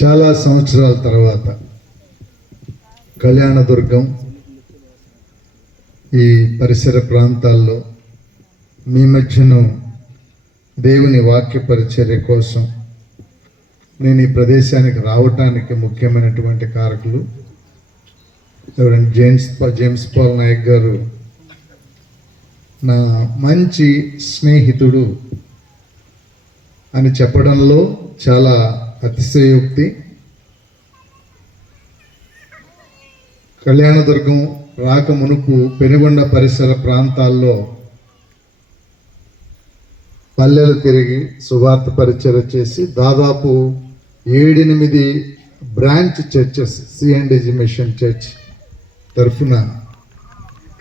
చాలా సంవత్సరాల తర్వాత కళ్యాణదుర్గం ఈ పరిసర ప్రాంతాల్లో మీ మధ్యను దేవుని వాక్య పరిచర్య కోసం నేను ఈ ప్రదేశానికి రావటానికి ముఖ్యమైనటువంటి కారకులు ఎవరంటే జేమ్స్ పాల్ నాయక్ గారు నా మంచి స్నేహితుడు అని చెప్పడంలో చాలా అతిశయోక్తి. కళ్యాణదుర్గం రాక మునుపు పెనుగొండ పరిసర ప్రాంతాల్లో పల్లెలు తిరిగి సువార్త పరిచర్య చేసి దాదాపు 7-8 బ్రాంచ్ చర్చెస్ సిఎండిజి మిషన్ చర్చ్ తరఫున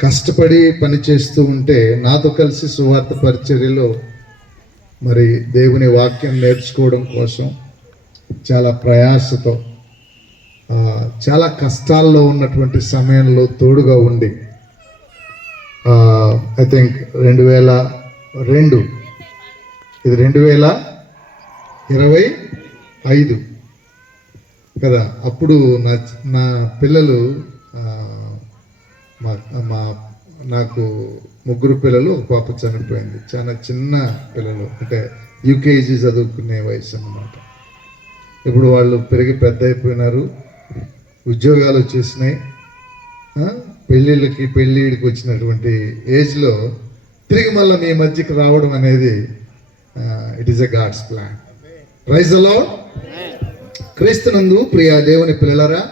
కష్టపడి పనిచేస్తూ ఉంటే నాతో కలిసి సువార్త పరిచర్యలో మరి దేవుని వాక్యం నేర్చుకోవడం కోసం చాలా ప్రయాసతో చాలా కష్టాల్లో ఉన్నటువంటి సమయంలో తోడుగా ఉండి ఐ థింక్ 2002 ఇది 2025 కదా. అప్పుడు నా పిల్లలు నాకు 3 పిల్లలు, ఒక పాప చనిపోయింది. చాలా చిన్న పిల్లలు, అంటే యూకేజీ చదువుకునే వయసు అన్నమాట. ఇప్పుడు వాళ్ళు పెరిగి పెద్ద అయిపోయినారు, ఉద్యోగాలు వచ్చేసినాయి, పెళ్ళిళ్ళకి వచ్చినటువంటి ఏజ్లో తిరిగి మళ్ళీ మీ మధ్యకి రావడం అనేది it is a God's plan. Praise the Lord. క్రీస్తునందు ప్రియ దేవుని పిల్లలారా,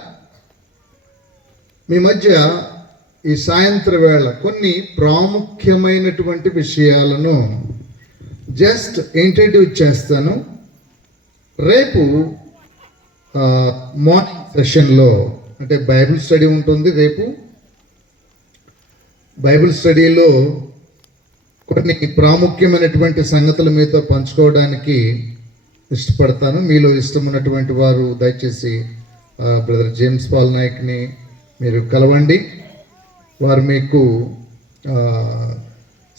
మీ మధ్య ఈ సాయంత్రం వేళ కొన్ని ప్రాముఖ్యమైనటువంటి విషయాలను జస్ట్ ఇంట్రడ్యూస్ చేస్తాను. రేపు మార్నింగ్ సెషన్లో అంటే బైబిల్ స్టడీ ఉంటుంది. రేపు బైబిల్ స్టడీలో కొన్ని ప్రాముఖ్యమైనటువంటి సంగతులు మీతో పంచుకోవడానికి ఇష్టపడతాను. మీలో ఇష్టం ఉన్నటువంటి వారు దయచేసి బ్రదర్ జేమ్స్ పాల్ నాయక్ని మీరు కలవండి. వారు మీకు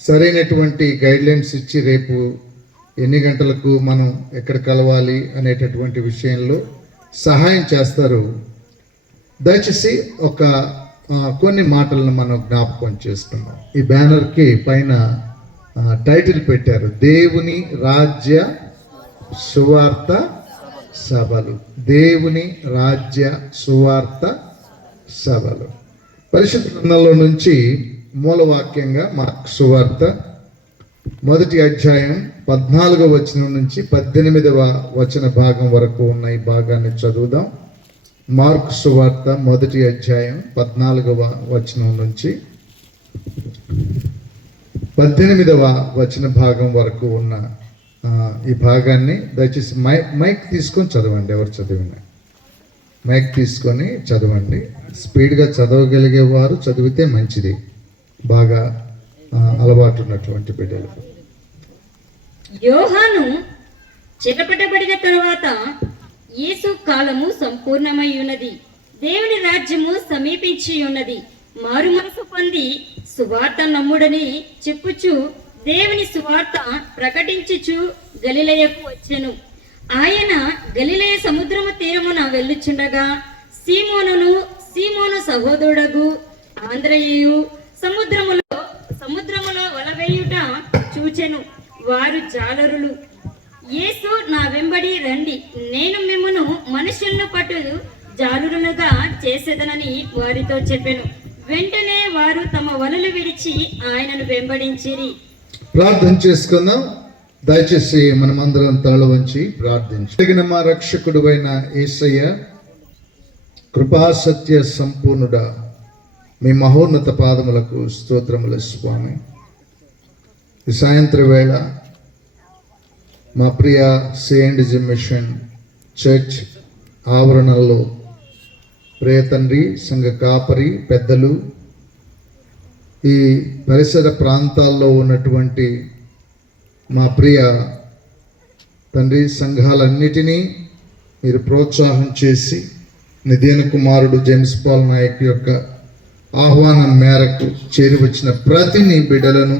సరైనటువంటి గైడ్లైన్స్ ఇచ్చి రేపు ఎన్ని గంటలకు మనం ఎక్కడ కలవాలి అనేటటువంటి విషయంలో సహాయం చేస్తారు. దయచేసి కొన్ని మాటలను మనం జ్ఞాపకం చేసుకుందాం. ఈ బ్యానర్కి పైన టైటిల్ పెట్టారు, దేవుని రాజ్య సువార్త సభలు. దేవుని రాజ్య సువార్త సభలు. పరిశుద్ధ గ్రంథంలో నుంచి మూలవాక్యంగా మార్కు సువార్త 1వ అధ్యాయం 14వ వచనం నుంచి 18వ వచన భాగం వరకు ఉన్న ఈ భాగాన్ని చదువుదాం. మార్కు సువార్త 1వ అధ్యాయం 14వ వచనం నుంచి 18వ వచన భాగం వరకు ఉన్న ఈ భాగాన్ని దయచేసి మైక్ తీసుకొని చదవండి. ఎవరు చదివినా మైక్ తీసుకొని చదవండి. స్పీడ్గా చదవగలిగే వారు చదివితే మంచిది, బాగా అలవాటు ఉన్నటువంటి బిడ్డలు. యోహాను చెరపట్టబడిన తరువాత యేసు కాలము సంపూర్ణమై ఉన్నది, దేవుని రాజ్యము సమీపించి ఉన్నది, మారు మనసు పొంది సువార్త నమ్ముడని చెప్పుచు దేవుని సువార్త ప్రకటించుచు గలిలయకు వచ్చెను. ఆయన గలిలయ సముద్రము తీరమున వెళ్ళుచుండగా సీమోను సహోదరుడగు ఆంద్రయేయు సముద్రములో వలవేయుట చూచెను. వారు జాలరులు. యేసు, నా వెంబడి రండి, నేను మిమ్మును మనుషులను పట్టు జాలరులుగా చేసేదనని వారితో చెప్పెను. వెంటనే వారు తమ వలలు విడిచి ఆయనను వెంబడించిరి. ప్రార్థన చేసుకుందాం. దయచేసి మనమందరం తల వంచి ప్రార్థించగిన మా రక్షకుడు అయిన యేసయ్య, కృపాసత్య సంపూర్ణుడా, మీ మహోన్నత పాదములకు స్తోత్రములు స్వామి. ఈ సాయంత్రం వేళ మా ప్రియ సిఎండిజి మిషన్ చర్చ్ ఆవరణలో ప్రియ తండ్రి, సంఘ కాపరి పెద్దలు, ఈ పరిసర ప్రాంతాల్లో ఉన్నటువంటి మా ప్రియ తండ్రి సంఘాలన్నిటినీ మీరు ప్రోత్సాహం చేసి నిధియన కుమారుడు జేమ్స్ పాల్ నాయక్ యొక్క ఆహ్వానం మేరకు చేరి వచ్చిన ప్రతి నీ బిడ్డలను,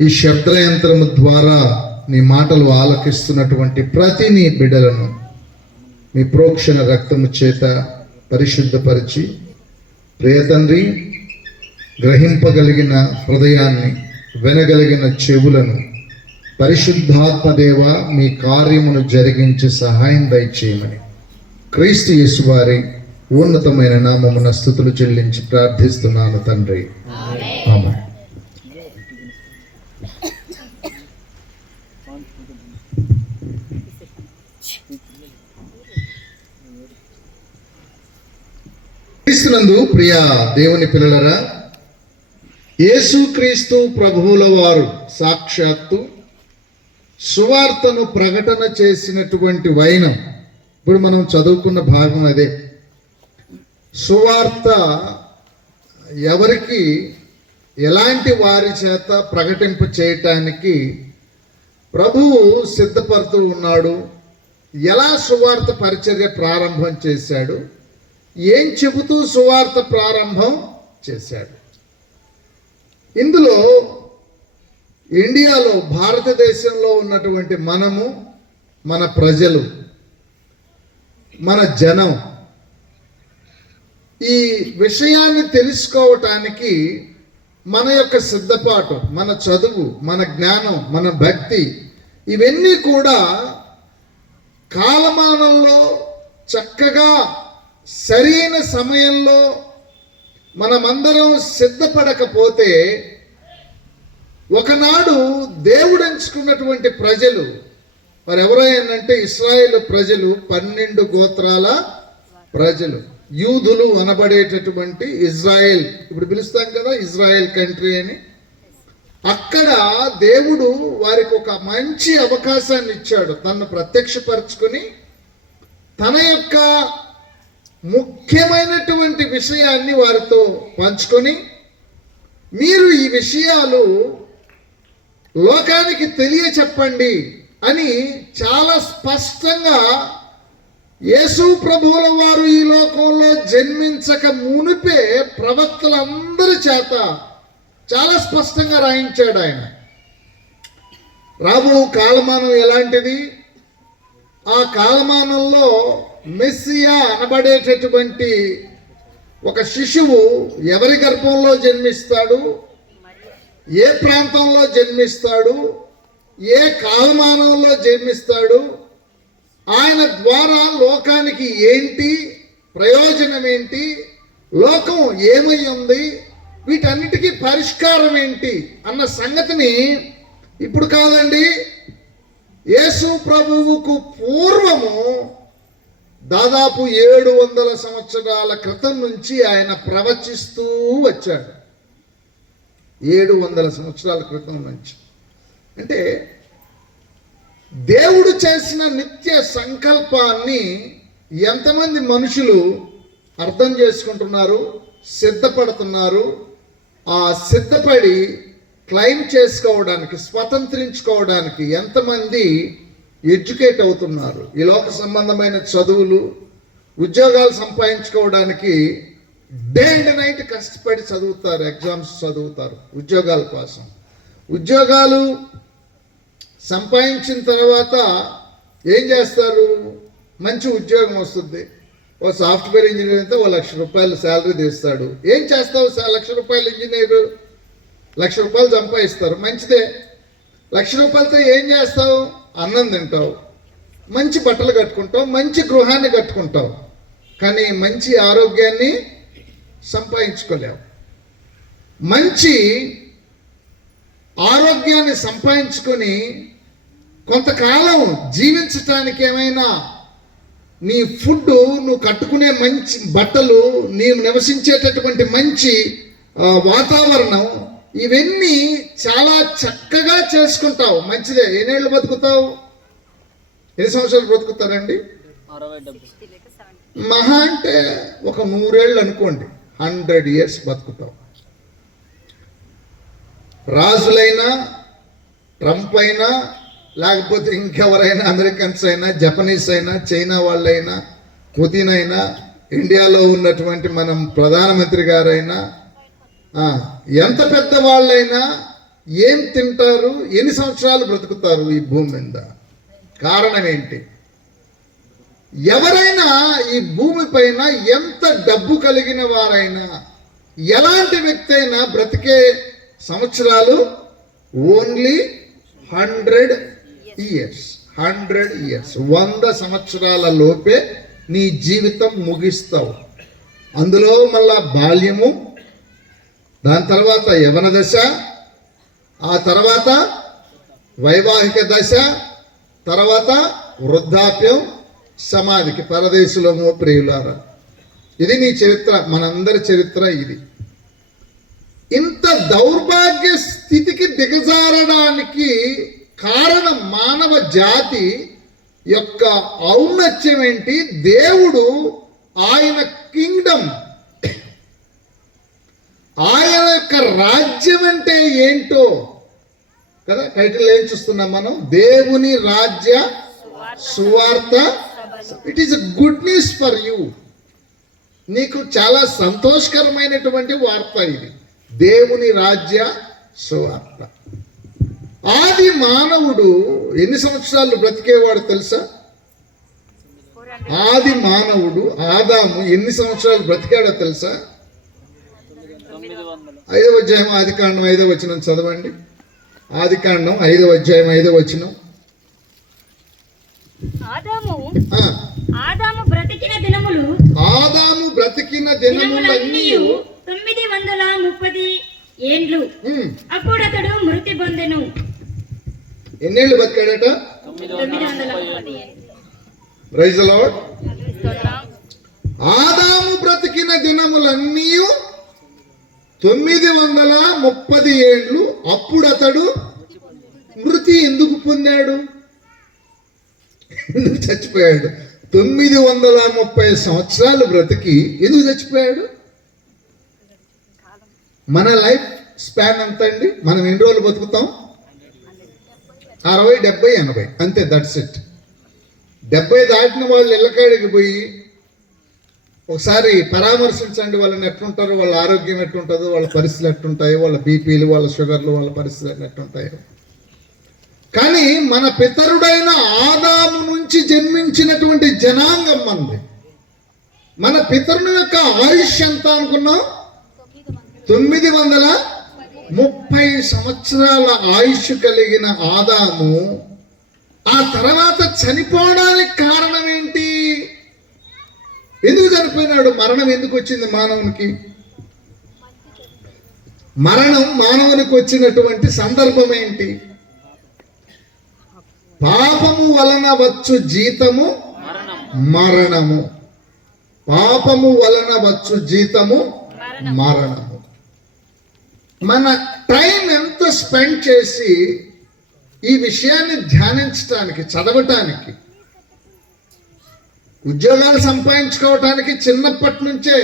ఈ శబ్దయంత్రము ద్వారా నీ మాటలు ఆలకిస్తున్నటువంటి ప్రతి నీ బిడ్డలను మీ ప్రోక్షణ రక్తము చేత పరిశుద్ధపరిచి, ప్రియ తండ్రి, గ్రహింపగలిగిన హృదయాన్ని, వినగలిగిన చెవులను, పరిశుద్ధాత్మదేవ మీ కార్యమును జరిగించి సహాయం దయచేయమని క్రీస్తు యేసు వారి ఉన్నతమైన నామమున స్తుతులు చెల్లించి ప్రార్థిస్తున్నాను తండ్రి. ఆమేన్. క్రీస్తునందు ప్రియ దేవుని పిల్లలరా, యేసుక్రీస్తు ప్రభువుల వారు సాక్షాత్తు సువార్తను ప్రకటన చేసినటువంటి వైనం. ఇప్పుడు మనం చదువుకున్న భాగం అదే. సువార్త ఎవరికి, ఎలాంటి వారి చేత ప్రకటింప చేయటానికి ప్రభువు సిద్ధపడుతూ ఉన్నాడు, ఎలా సువార్త పరిచర్య ప్రారంభం చేశాడు, ఏం చెబుతూ సువార్త ప్రారంభం చేశాడు. ఇందులో ఇండియాలో, భారతదేశంలో ఉన్నటువంటి మనము, మన ప్రజలు, మన జనం ఈ విషయాన్ని తెలుసుకోవటానికి మన యొక్క సిద్ధపాటు, మన చదువు, మన జ్ఞానం, మన భక్తి, ఇవన్నీ కూడా కాలమానంలో చక్కగా సరైన సమయంలో మనమందరం సిద్ధపడకపోతే ఒకనాడు దేవుడు ఎంచుకున్నటువంటి ప్రజలు, మరి ఎవరైనంటే ఇశ్రాయేలు ప్రజలు, 12 గోత్రాల ప్రజలు, యూదులు అనబడేటటువంటి ఇజ్రాయెల్, ఇప్పుడు పిలుస్తాం కదా ఇజ్రాయెల్ కంట్రీ అని. అక్కడ దేవుడు వారికి ఒక మంచి అవకాశాన్ని ఇచ్చాడు. తనను ప్రత్యక్షపరచుకొని తన యొక్క ముఖ్యమైనటువంటి విషయాన్ని వారితో పంచుకొని, మీరు ఈ విషయాలు లోకానికి తెలియచెప్పండి అని చాలా స్పష్టంగా యేసు ప్రభువుల వారు ఈ లోకంలో జన్మించక మునిపే ప్రవక్తలందరి చేత చాలా స్పష్టంగా రాయించాడు ఆయన. రాబో కాలమానం ఎలాంటిది, ఆ కాలమానంలో మెస్సియా అనబడేటటువంటి ఒక శిశువు ఎవరి గర్భంలో జన్మిస్తాడు, ఏ ప్రాంతంలో జన్మిస్తాడు, ఏ కాలమానంలో జన్మిస్తాడు, ఆయన ద్వారా లోకానికి ఏంటి ప్రయోజనం, ఏంటి లోకం ఏమై ఉంది, వీటన్నిటికీ పరిష్కారం ఏంటి అన్న సంగతిని ఇప్పుడు కాదండి, యేసు ప్రభువుకు పూర్వము దాదాపు 700 సంవత్సరాల క్రితం నుంచి ఆయన ప్రవచిస్తూ వచ్చాడు. 700 సంవత్సరాల క్రితం నుంచి. అంటే దేవుడు చేసిన నిత్య సంకల్పాన్ని ఎంతమంది మనుషులు అర్థం చేసుకుంటున్నారు, సిద్ధపడుతున్నారు, ఆ సిద్ధపడి క్లైమ్ చేసుకోవడానికి, స్వతంత్రించుకోవడానికి ఎంతమంది ఎడ్యుకేట్ అవుతున్నారు. ఈ లోక సంబంధమైన చదువులు, ఉద్యోగాలు సంపాదించుకోవడానికి డే అండ్ నైట్ కష్టపడి చదువుతారు, ఎగ్జామ్స్ చదువుతారు ఉద్యోగాల కోసం. ఉద్యోగాలు సంపాదించిన తర్వాత ఏం చేస్తారు, మంచి ఉద్యోగం వస్తుంది, ఓ సాఫ్ట్వేర్ ఇంజనీర్ అయితే ₹1,00,000 శాలరీ తీస్తాడు. ఏం చేస్తావు, ₹1,00,000 ఇంజనీరు ₹1,00,000 సంపాదిస్తారు, మంచిదే. ₹1,00,000తో ఏం చేస్తావు, అన్నం తింటావు, మంచి బట్టలు కట్టుకుంటావు, మంచి గృహాన్ని కట్టుకుంటావు, కానీ మంచి ఆరోగ్యాన్ని సంపాదించుకోలేవు. మంచి ఆరోగ్యాన్ని సంపాదించుకొని కొంతకాలం జీవించటానికి ఏమైనా నీ ఫుడ్, నువ్వు కట్టుకునే మంచి బట్టలు, నీవు నివసించేటటువంటి మంచి వాతావరణం, ఇవన్నీ చాలా చక్కగా చేసుకుంటావు, మంచిదే. ఎన్నేళ్ళు బతుకుతావు, ఎన్ని సంవత్సరాలు బ్రతుకుతారండి? మహా అంటే ఒక 100 ఏళ్ళు అనుకోండి, 100 years బతుకుతావు. రాజులైనా, ట్రంప్ అయినా, లేకపోతే ఇంకెవరైనా, అమెరికన్స్ అయినా, జపనీస్ అయినా, చైనా వాళ్ళైనా, పుతిన్ అయినా, ఇండియాలో ఉన్నటువంటి మనం ప్రధానమంత్రి గారైనా, ఎంత పెద్ద వాళ్ళైనా ఏం తింటారు, ఎన్ని సంవత్సరాలు బ్రతుకుతారు ఈ భూమి మీద? కారణం ఏంటి? ఎవరైనా ఈ భూమి పైన ఎంత డబ్బు కలిగిన వారైనా, ఎలాంటి వ్యక్తి అయినా బ్రతికే సంవత్సరాలు ఓన్లీ 100 ఇయర్స్. 100 ఇయర్స్, 100 సంవత్సరాల లోపే నీ జీవితం ముగిస్తావు. అందులో మళ్ళా బాల్యము, దాని తర్వాత యవన దశ, ఆ తర్వాత వైవాహిక దశ, తర్వాత వృద్ధాప్యం, సమాధికి, పరదేశులము ప్రియులారా. ఇది నీ చరిత్ర, మనందరి చరిత్ర ఇది. ఇంత దౌర్భాగ్య స్థితికి దిగజారడానికి కారణం మానవ జాతి యొక్క ఔన్నత్యం ఏంటి? దేవుడు ఆయన కింగ్డమ్, ఆయన యొక్క రాజ్యం అంటే ఏంటో కదా టైటిల్ ఏం చూస్తున్నాం మనం? దేవుని రాజ్య సువార్త. It is good news for you. నీకు చాలా సంతోషకరమైనటువంటి వార్త ఇది. దేవుని రాజ్య సువార్త. ఆది మానవుడు ఎన్ని సంవత్సరాలు బ్రతికేవాడు తెలుసా? ఆది మానవుడు ఆదాము ఎన్ని సంవత్సరాలు బ్రతికాడో తెలుసా? 5వ అధ్యాయం ఆదికాండం 5వ వచనం చదవండి. ఆదికాండం 5వ అధ్యాయం 5వ వచనం. ఆదాము బ్రతికిన దినములు, ఆదాము బ్రతికిన దినములన్నీ 930 ఏండ్లు. అప్పుడు అతడు మృతి పొందెను. ఎన్నేళ్ళు బతికాడట? 930. Praise the lord. ఆదాము బ్రతికిన దినములన్నీ 930 ఏండ్లు. అప్పుడు అతడు మృతి ఎందుకు పొందాడు? ఎందుకు చచ్చిపోయాడు? 930 సంవత్సరాలు బ్రతికి ఎందుకు చచ్చిపోయాడు? మన లైఫ్ స్పాన్ ఎంత అండి? మనం ఎన్ని రోజులు బతుకుతాం? 60, 70, 80 అంతే. That's it. 70 దాటిన వాళ్ళు ఇళ్ళకాడికి పోయి ఒకసారి పరామర్శించండి. వాళ్ళని ఎట్లుంటారో, వాళ్ళ ఆరోగ్యం ఎట్లుంటుందో, వాళ్ళ పరిస్థితులు ఎట్లుంటాయో, వాళ్ళ బీపీలు, వాళ్ళ షుగర్లు, వాళ్ళ పరిస్థితులు ఎట్లుంటాయో. కానీ మన పితరుడైన ఆదాము నుంచి జన్మించినటువంటి జనాంగం మనది. మన పితరుని యొక్క ఆయుష్ ఎంత అనుకున్నాం? 930 సంవత్సరాల ఆయుష్ కలిగిన ఆదాము ఆ తర్వాత చనిపోవడానికి కారణం ఏంటి? ఎందుకు చనిపోయినాడు? మరణం ఎందుకు వచ్చింది మానవునికి? మరణం మానవునికి వచ్చినటువంటి సందర్భం ఏంటి? పాపము వలన వచ్చు జీతము మరణము. పాపము వలన వచ్చు జీతము మరణము. మన టైం ఎంత స్పెండ్ చేసి ఈ విషయాన్ని ధ్యానించడానికి, చదవటానికి, ఉద్యోగాలు సంపాదించుకోవటానికి చిన్నప్పటి నుంచే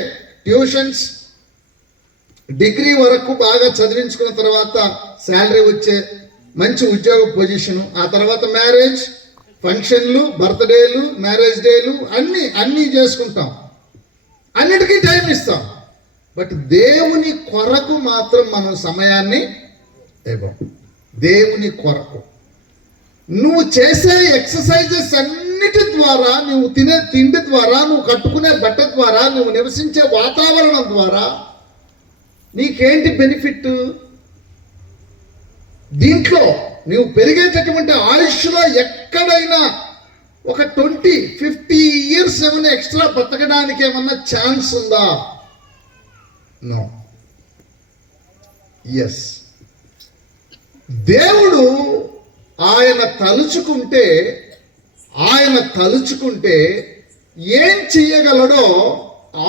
ట్యూషన్స్, డిగ్రీ వరకు బాగా చదివించుకున్న తర్వాత శాలరీ వచ్చే మంచి ఉద్యోగ పొజిషను, ఆ తర్వాత మ్యారేజ్ ఫంక్షన్లు, బర్త్డేలు, మ్యారేజ్ డేలు అన్నీ చేసుకుంటాం. అన్నిటికీ టైం ఇస్తాం. బట్ దేవుని కొరకు మాత్రం మనం సమయాన్ని ఇవ్వం. దేవుని కొరకు నువ్వు చేసే ఎక్సర్సైజెస్ అన్నిటి ద్వారా, నువ్వు తినే తిండి ద్వారా, నువ్వు కట్టుకునే బట్ట ద్వారా, నువ్వు నివసించే వాతావరణం ద్వారా నీకేంటి బెనిఫిట్? దీంట్లో నువ్వు పెరిగేటటువంటి ఆయుష్లో ఎక్కడైనా ఒక 20-50 ఇయర్స్ ఏమైనా ఎక్స్ట్రా బతకడానికి ఏమన్నా ఛాన్స్ ఉందా? నో. ఎస్. దేవుడు ఆయన తలుచుకుంటే ఏం చెయ్యగలడో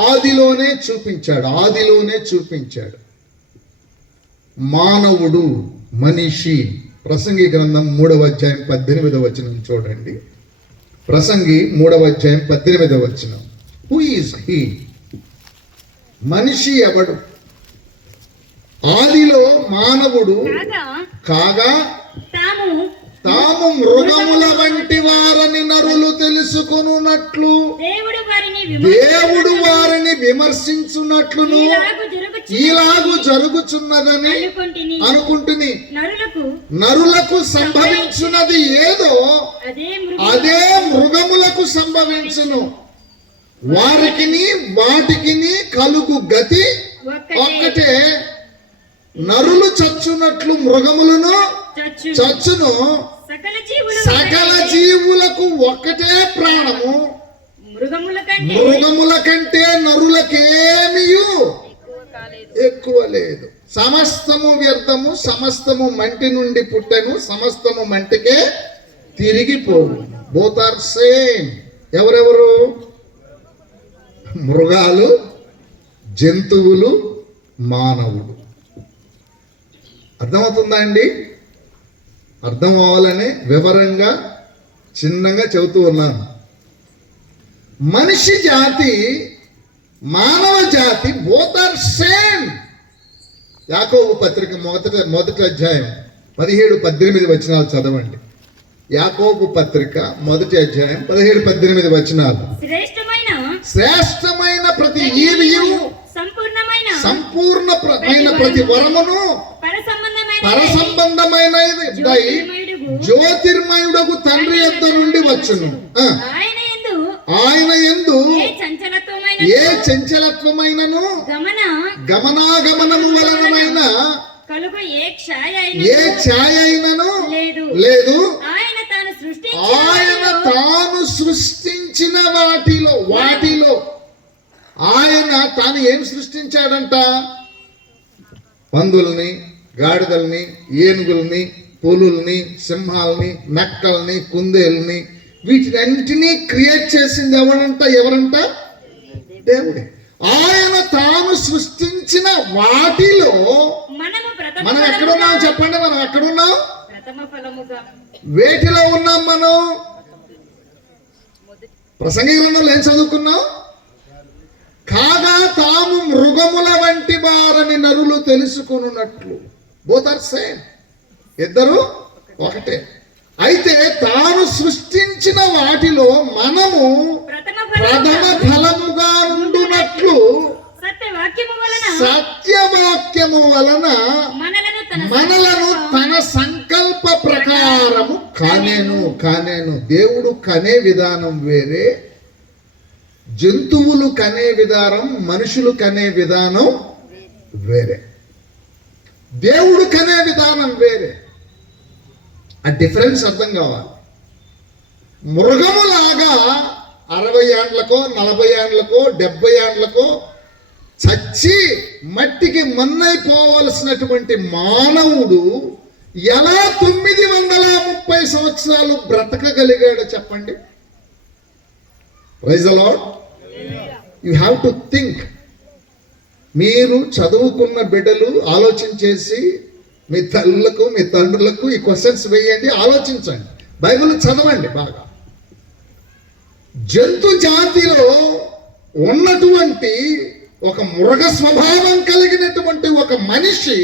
ఆదిలోనే చూపించాడు. మానవుడు, మనిషి. ప్రసంగి గ్రంథం 3వ అధ్యాయం 18వ వచనం చూడండి. ప్రసంగి 3వ అధ్యాయం 18వ వచనం. Who is he? మనిషి ఎవడు? ఆదిలో మానవుడు కాగా తాము మృగముల వంటి వారని నరులు తెలుసుకొనున్నట్లు దేవుడు వారిని విమర్శించున్నట్లును ఇలాగు జరుగుచున్నదని అనుకొంటిని. అనుకుంటుని నరులకు నరులకు సంభవించున్నది ఏదో అదే మృగములకు సంభవించును. వారికిని వాటికిని కలుగు గతి ఒక్కటే. నరులు చచ్చునట్లు మృగములను చచ్చును. సకల జీవులకు ఒక్కటే ప్రాణము. మృగముల కంటే నరులకేమీ ఎక్కువ లేదు. సమస్తము వ్యర్థము, సమస్తము మంటి నుండి పుట్టెను, సమస్తము మంటికే తిరిగిపోవు. Both are same. ఎవరెవరు? మృగాలు, జంతువులు, మానవుడు. అర్థమవుతుందా అండి? అర్థం అవ్వాలని వివరంగా చిన్నగా చెబుతూ ఉన్నాను. మనిషి జాతి, మానవ జాతి బోత్ ఆర్ సేమ్. యాకోబు పత్రిక మొదటి అధ్యాయం 17-18 వచనాలు చదవండి. యాకోబు పత్రిక మొదటి అధ్యాయం 17-18 వచనాలు. శ్రేష్టమైన ప్రతి ఈవియు, సంపూర్ణమైన ప్రతి వరమును, పరసంబంధమైన జ్యోతిర్మయుడకు తండ్రి యొద్ద నుండి వచ్చును. ఆయన యందు ఏ చంచలత్వమైనను గమనాగమనము వలనైన ఏ ఛాయ అయినను లేదు. ఆయన తాను సృష్టించిన వాటిలో ఆయన తాను ఏం సృష్టించాడంట? పందుల్ని, గాడిదల్ని, ఏనుగుల్ని, పులుల్ని, సింహాల్ని, నక్కల్ని, కుందేల్ని, వీటినన్నిటినీ క్రియేట్ చేసింది ఎవరంట? దేవుడే. ఆయన తాను సృష్టించిన వాటిలో మనం ఎక్కడున్నాం చెప్పండి? మనం ఎక్కడున్నాం? వేటిలో ఉన్నాం మనం? ప్రసంగి గ్రంథంలో ఏం చదువుకున్నాం? కాగా తాము మృగముల వంటి వారని నరులు తెలుసుకున్నట్లు. Both are same. ఇద్దరు ఒకటే. అయితే తాను సృష్టించిన వాటిలో మనము ప్రథమ ఫలముగా ఉండునట్లు సత్యవాక్యము వలన మనలను తన సంకల్ప ప్రకారము కానేను. దేవుడు కనే విధానం వేరే, జంతువులు కనే విధానం, మనుషులు కనే విధానం వేరే. దేవుడు కనే విధానం వేరే. ఆ డిఫరెన్స్ అర్థం కావాలి. మృగములాగా 60 ఏండ్లకో 40 ఏండ్లకో 70 ఏండ్లకో చచ్చి మట్టికి మన్నైపోవలసినటువంటి మానవుడు ఎలా 930 సంవత్సరాలు బ్రతకగలిగాడో చెప్పండి. Praise the Lord. You have to think. మీరు చదువుకున్న బిడ్డలు ఆలోచించేసి మీ తల్లులకు, మీ తండ్రులకు ఈ క్వశ్చన్స్ వేయండి, ఆలోచించండి, బైబిల్ చదవండి బాగా. జంతు జాతిలో ఉన్నటువంటి ఒక మృగ స్వభావం కలిగినటువంటి ఒక మనిషి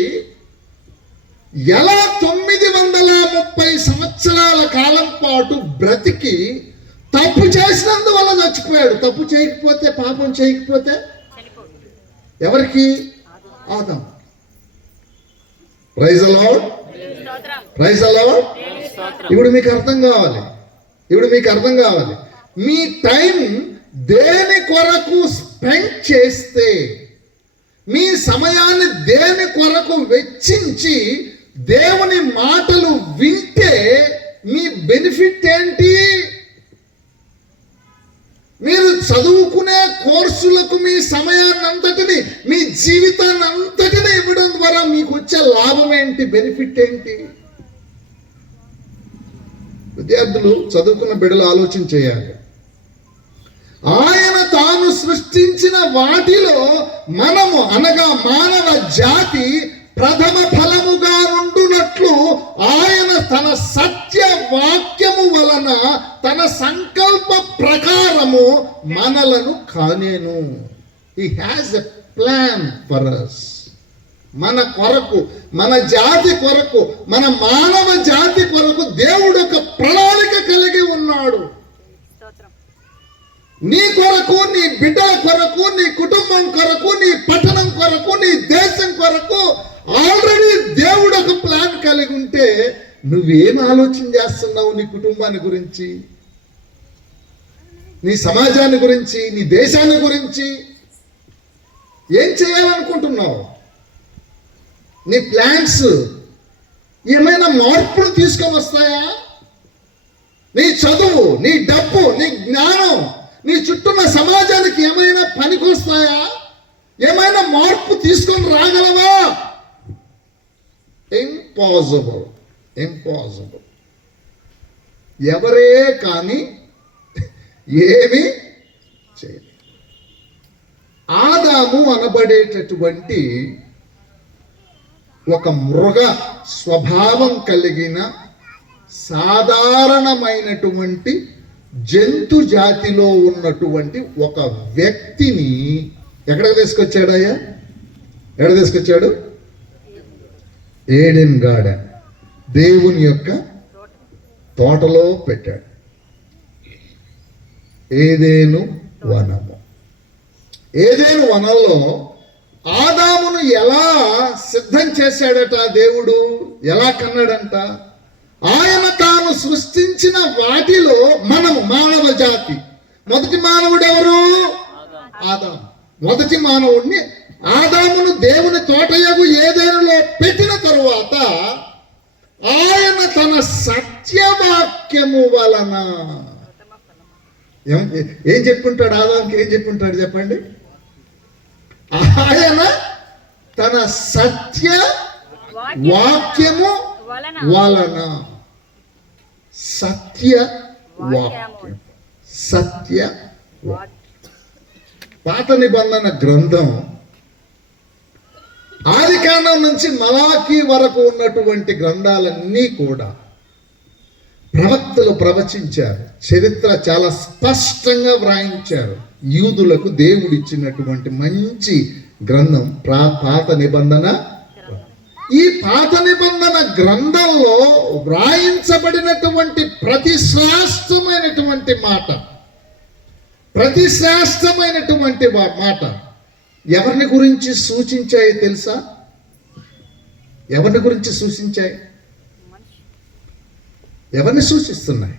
ఎలా 930 సంవత్సరాల కాలం పాటు బ్రతికి తప్పు చేసినందువల్ల చచ్చిపోయాడు. తప్పు చేయకపోతే, పాపం చేయకపోతే ఎవరికి? Adam. Praise the lord. Praise the Lord. ఇప్పుడు మీకు అర్థం కావాలి. మీ టైం దేని కొరకు స్పెండ్ చేస్తే, మీ సమయాన్ని దేని కొరకు వెచ్చించి దేవుని మాటలు వింటే మీ బెనిఫిట్ ఏంటి? మీరు చదువుకునే కోర్సులకు మీ సమయాన్ని అంతటిని, మీ జీవితాన్ని అంతటిని ఇవ్వడం ద్వారా మీకు వచ్చే లాభం ఏంటి? బెనిఫిట్ ఏంటి? విద్యార్థులు, చదువుకున్న బిడ్డలు ఆలోచన చేయాలి. ఆయన తాను సృష్టించిన వాటిలో మనము అనగా మానవ జాతి ప్రథమ ఫలముగా ఉండునట్లు ఆయన తన సత్య వాక్యము వలన తన సంకల్ప ప్రకారము మనలను కానేను. He has a plan for us. మన కొరకు, మన జాతి కొరకు, మన మానవ జాతి కొరకు దేవుడు ఒక ప్రణాళిక కలిగి ఉన్నాడు. నీ కొరకు, నీ బిడ్డల కొరకు, నీ కుటుంబం కొరకు, నీ పట్టణం కొరకు, నీ దేశం కొరకు ఆల్రెడీ దేవుడు ఒక ప్లాన్ కలిగి ఉంటే నువ్వేం ఆలోచన చేస్తున్నావు? నీ కుటుంబాన్ని గురించి, నీ సమాజాన్ని గురించి, నీ దేశాన్ని గురించి ఏం చేయాలనుకుంటున్నావు? నీ ప్లాన్స్ ఏమైనా మార్పులు తీసుకొని వస్తాయా? నీ చదువు, నీ డబ్బు, నీ జ్ఞానం నీ చుట్టూన్న సమాజానికి ఏమైనా పనికొస్తాయా? ఏమైనా మార్పు తీసుకొని రాగలవా? Impossible, impossible. ఎవరే కానీ ఏమి చేయలేదు. ఆదాము అనబడేటటువంటి ఒక మృగ స్వభావం కలిగిన సాధారణమైనటువంటి జంతు జాతిలో ఉన్నటువంటి ఒక వ్యక్తిని ఎక్కడికి తీసుకొచ్చాడయ్యా? ఎక్కడ తీసుకొచ్చాడు? ఏడెన్ గార్డెన్, దేవుని యొక్క తోటలో పెట్టాడు. ఏదేను వనము. ఏదేను వనంలో ఆదామును ఎలా సిద్ధం చేశాడట దేవుడు? ఎలా కన్నాడంట? ఆయన తాను సృష్టించిన వాటిలో మనము, మానవ జాతి, మొదటి మానవుడు ఎవరు? ఆదాము. మొదటి మానవుడిని ఆదామును దేవుని తోటయగు ఏదేనులో పెట్టిన తరువాత ఆయన తన సత్యవాక్యము వలన ఏం చెప్పుంటాడు? ఆదాముకి ఏం చెప్పుంటాడు చెప్పండి? ఆయన తన సత్య వాక్యము వలన, సత్య వాక్యం, సత్య పాత నిబంధన గ్రంథం ఆదికాండం నుంచి మలాకీ వరకు ఉన్నటువంటి గ్రంథాలన్నీ కూడా ప్రవక్తలు ప్రవచించారు. చరిత్ర చాలా స్పష్టంగా వ్రాయించారు. యూదులకు దేవుడు ఇచ్చినటువంటి మంచి గ్రంథం పాత నిబంధన. ఈ పాత నిబంధన గ్రంథంలో వ్రాయించబడినటువంటి ప్రతి శ్రేష్టమైనటువంటి మాట, ప్రతి శ్రేష్టమైనటువంటి మాట ఎవరిని గురించి సూచించాయి తెలుసా? ఎవరిని గురించి సూచించాయి? ఎవరిని సూచిస్తున్నాయి?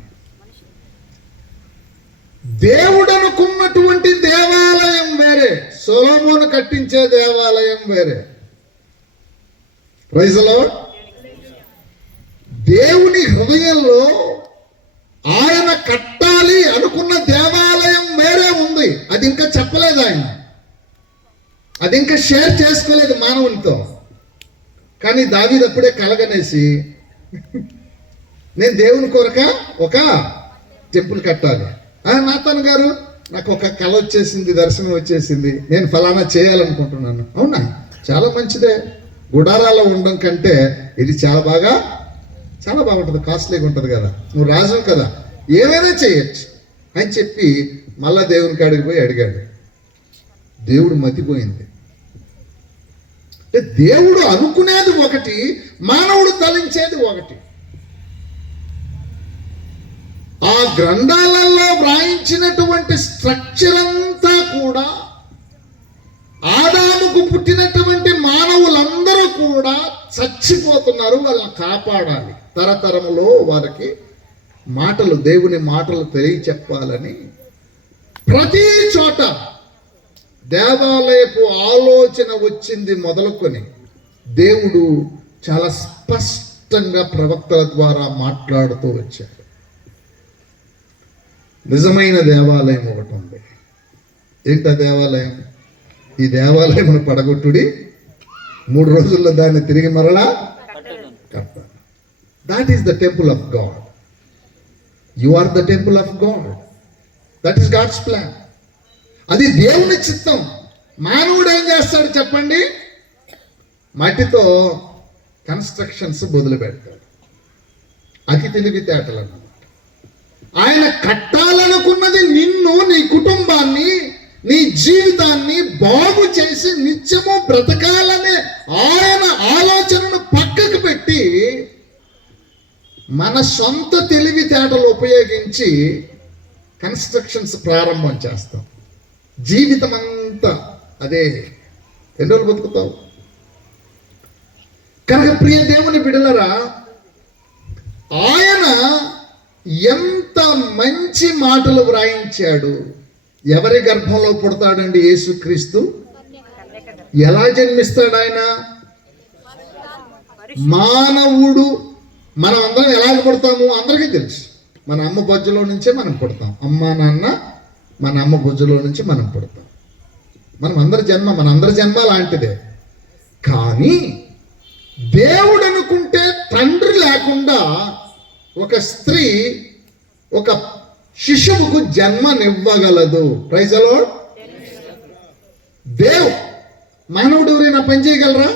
దేవుడు అనుకున్నటువంటి దేవాలయం వేరే, సొలొమోను కట్టించే దేవాలయం వేరే. Praise the lord. దేవుని హృదయంలో ఆయన కట్టాలి అనుకున్న దేవాలయం వేరే ఉంది. అది ఇంకా చెప్పలేదు ఆయన, అది ఇంకా షేర్ చేసుకోలేదు మానవునితో. కానీ దావీదు అప్పుడే కలగనేసి నేను దేవుని కొరక ఒక టెంపుల్ కట్టాలి. నాతాన్ గారు, నాకు ఒక కళ వచ్చేసింది, దర్శనం వచ్చేసింది, నేను ఫలానా చేయాలనుకుంటున్నాను. అవునా, చాలా మంచిదే. గుడారాలో ఉండడం కంటే ఇది చాలా బాగుంటుంది, కాస్ట్లీగా ఉంటుంది కదా, నువ్వు రాజు కదా, ఏమైనా చేయొచ్చు అని చెప్పి మళ్ళా దేవుని కాడికి పోయి అడిగాడు. దేవుడు మతిపోయింది. అంటే దేవుడు అనుకునేది ఒకటి, మానవుడు తలించేది ఒకటి. ఆ గ్రంథాలలో వ్రాయించినటువంటి స్ట్రక్చర్ అంతా కూడా ఆదాముకు పుట్టినటువంటి మానవులందరూ కూడా చచ్చిపోతున్నారు, వాళ్ళని కాపాడాలి, తరతరములో వారికి మాటలు, దేవుని మాటలు తెలియచెప్పాలని ప్రతి చోట దేవాలయపు ఆలోచన వచ్చింది మొదలుకొని దేవుడు చాలా స్పష్టంగా ప్రవక్తల ద్వారా మాట్లాడుతూ వచ్చాడు. నిజమైన దేవాలయం ఒకటి ఉంది. ఏంటా దేవాలయం? ఈ దేవాలయం పడగొట్టుడి, 3 రోజుల్లో దాన్ని తిరిగి మరలా కట్టాలి. That is the temple of God. You are the temple of God. That is God's plan. అది దేవుని చిత్తం. మానవుడు ఏం చేస్తాడు చెప్పండి? మట్టితో కన్స్ట్రక్షన్స్ మొదలు పెడతాడు. అతి తెలివితేటలు అన్నమాట. ఆయన కట్టాలనుకున్నది నిన్ను, నీ కుటుంబాన్ని, నీ జీవితాన్ని బాగు చేసి నిత్యము బ్రతకాలనే ఆయన ఆలోచనను పక్కకు పెట్టి మన సొంత తెలివితేటలు ఉపయోగించి కన్స్ట్రక్షన్స్ ప్రారంభం చేస్తాం. జీవితం అంతా అదే. ఎన్ని రోజులు బతుకుతావు? కనుక ప్రియ దేవుని బిడ్డలరా, ఆయన ఎంత మంచి మాటలు వ్రాయించాడు. ఎవరి గర్భంలో పుడతాడండి యేసుక్రీస్తు? ఎలా జన్మిస్తాడు ఆయన? మానవుడు. మనం అందరం ఎలాగ పుడతాము అందరికీ తెలుసు. మన అమ్మ బొజ్జలో నుంచే మనం పుడతాం. అమ్మ నాన్న మన అమ్మ బొజ్జలో నుంచి మనం పుడతాం. మనందరి జన్మ లాంటిదే. కానీ దేవుడు అనుకుంటే తండ్రి లేకుండా ఒక స్త్రీ ఒక శిశువుకు జన్మనివ్వగలదు. Praise the lord. మానవుడు ఎవరైనా పని చేయగలరా?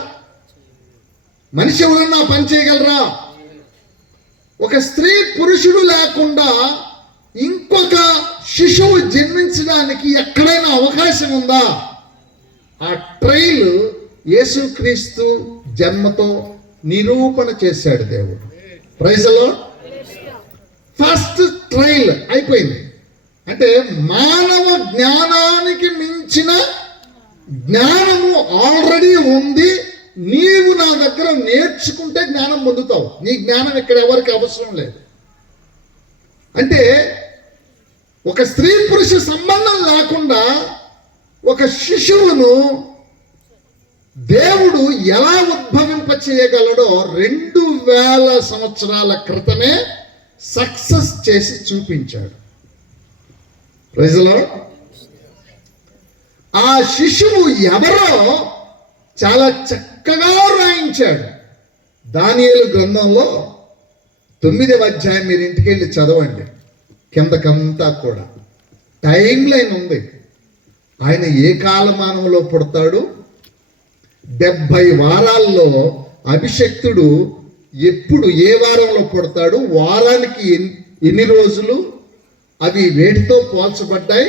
మనిషి ఎవరన్నా పని చేయగలరా? ఒక స్త్రీ పురుషుడు లేకుండా ఇంకొక శిశువు జన్మించడానికి ఎక్కడైనా అవకాశం ఉందా? ఆ ట్రైల్ యేసుక్రీస్తు జన్మతో నిరూపణ చేశాడు దేవుడు. Praise the lord. First trial అయిపోయింది. అంటే మానవ జ్ఞానానికి మించిన జ్ఞానము ఆల్రెడీ ఉంది. నీవు నా దగ్గర నేర్చుకుంటే జ్ఞానం పొందుతావు. నీ జ్ఞానం ఇక్కడ ఎవరికి అవసరం లేదు. అంటే ఒక స్త్రీ పురుష సంబంధం లేకుండా ఒక శిశువును దేవుడు ఎలా ఉద్భవింప చేయగలడో 2000 సంవత్సరాల క్రితమే సక్సెస్ చేసి చూపించాడు. Praise the lord. ఆ శిశువు ఎవరో చాలా చక్కగా రాయించాడు. దానియేలు గ్రంథంలో 9వ అధ్యాయం మీరు ఇంటికి వెళ్ళి చదవండి. కిందకంతా కూడా టైం లైన్ ఉంది. ఆయన ఏ కాలమానంలో పుడతాడు, 70 వారాల్లో అభిషక్తుడు ఎప్పుడు ఏ వారంలో పుడతాడు, వారానికి ఎన్ని రోజులు, అవి వేటితో పోల్చబడ్డాయి,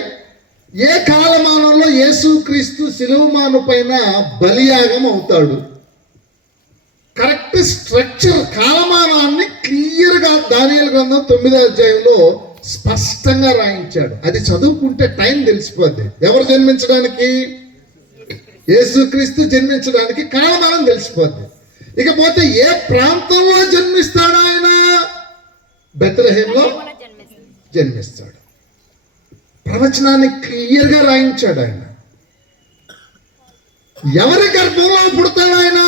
ఏ కాలమానంలో యేసుక్రీస్తు శిలువమాను పైన బలియాగం అవుతాడు. కరెక్ట్ స్ట్రక్చర్ కాలమానాన్ని క్లియర్గా దానియేలు గ్రంథం 9వ అధ్యాయంలో స్పష్టంగా రాయించాడు. అది చదువుకుంటే టైం తెలిసిపోద్ది. ఎవరు జన్మించడానికి? యేసుక్రీస్తు జన్మించడానికి కాలమానం తెలిసిపోద్ది. ఇకపోతే ఏ ప్రాంతంలో జన్మిస్తాడు ఆయన? బెత్లెహేంలో జన్మిస్తాడు. ప్రవచనాన్ని క్లియర్గా రాయించాడు ఆయన. ఎవరి గర్భంలో పుడతాడు ఆయన?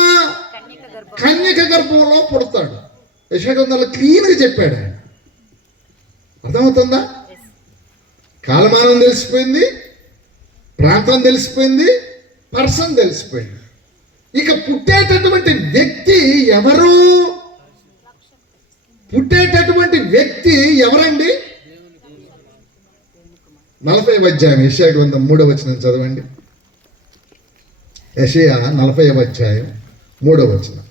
కన్యక గర్భంలో పుడతాడు. యెషయా గ్రంథంలో క్లీన్గా చెప్పాడు ఆయన. అర్థమవుతుందా? కాలమానం తెలిసిపోయింది, ప్రాంతం తెలిసిపోయింది, పర్సన్ తెలిసిపోయింది. ఇక పుట్టేటటువంటి వ్యక్తి ఎవరు? పుట్టేటటువంటి వ్యక్తి ఎవరండి? 40వ అధ్యాయం యెషయా గ్రంథం 3వ వచనం చదవండి. యెషయా 40వ అధ్యాయం 3వ వచనం.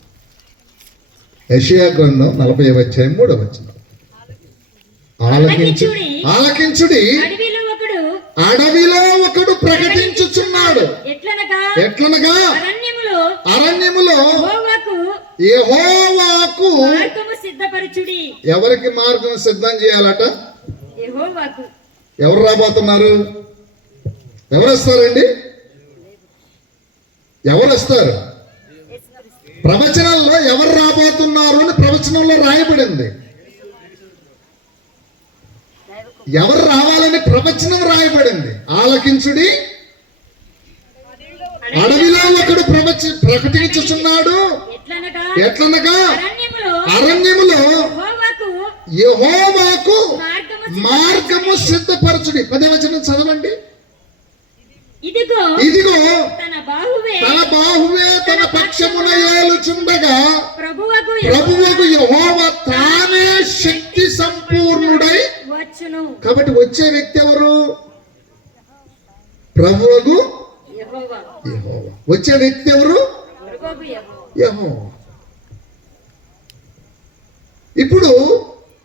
యెషయా గ్రంథం 40వ అధ్యాయం 3వ వచనం. ఆలకించుడి, అడవిలో ఒకడు ప్రకటించుచున్నాడు. ఎట్లనగా అరణ్యములో యెహోవాకు సిద్ధపరచుడి. ఎవరికి మార్గం సిద్ధం చేయాలట? యెహోవాకు. ఎవరు రాబోతున్నారు? ఎవరు వస్తారండి? ఎవరు వస్తారు? ప్రవచనంలో ఎవరు రాబోతున్నారు అని ప్రవచనంలో రాయబడింది. ఎవరు రావాలని ప్రవచనం రాయబడింది. ఆలకించుడి, అడవిలో ఒకడు ప్రకటించుచున్నాడు. ఎట్లనగా అరణ్యములో యెహోవాకు మార్గము సిద్ధపరచుడి. 10వ వచనం చదవండి. ఇదిగో తన బాహువే తన పక్షమున ఏలుచుండగా ప్రభువుకు యెహోవా తానే శక్తి సంపూర్ణుడై వచ్చును. కాబట్టి వచ్చే వ్యక్తి ఎవరు? ప్రభువుకు యెహోవా. వచ్చే వ్యక్తి ఎవరు? యెహోవా. ఇప్పుడు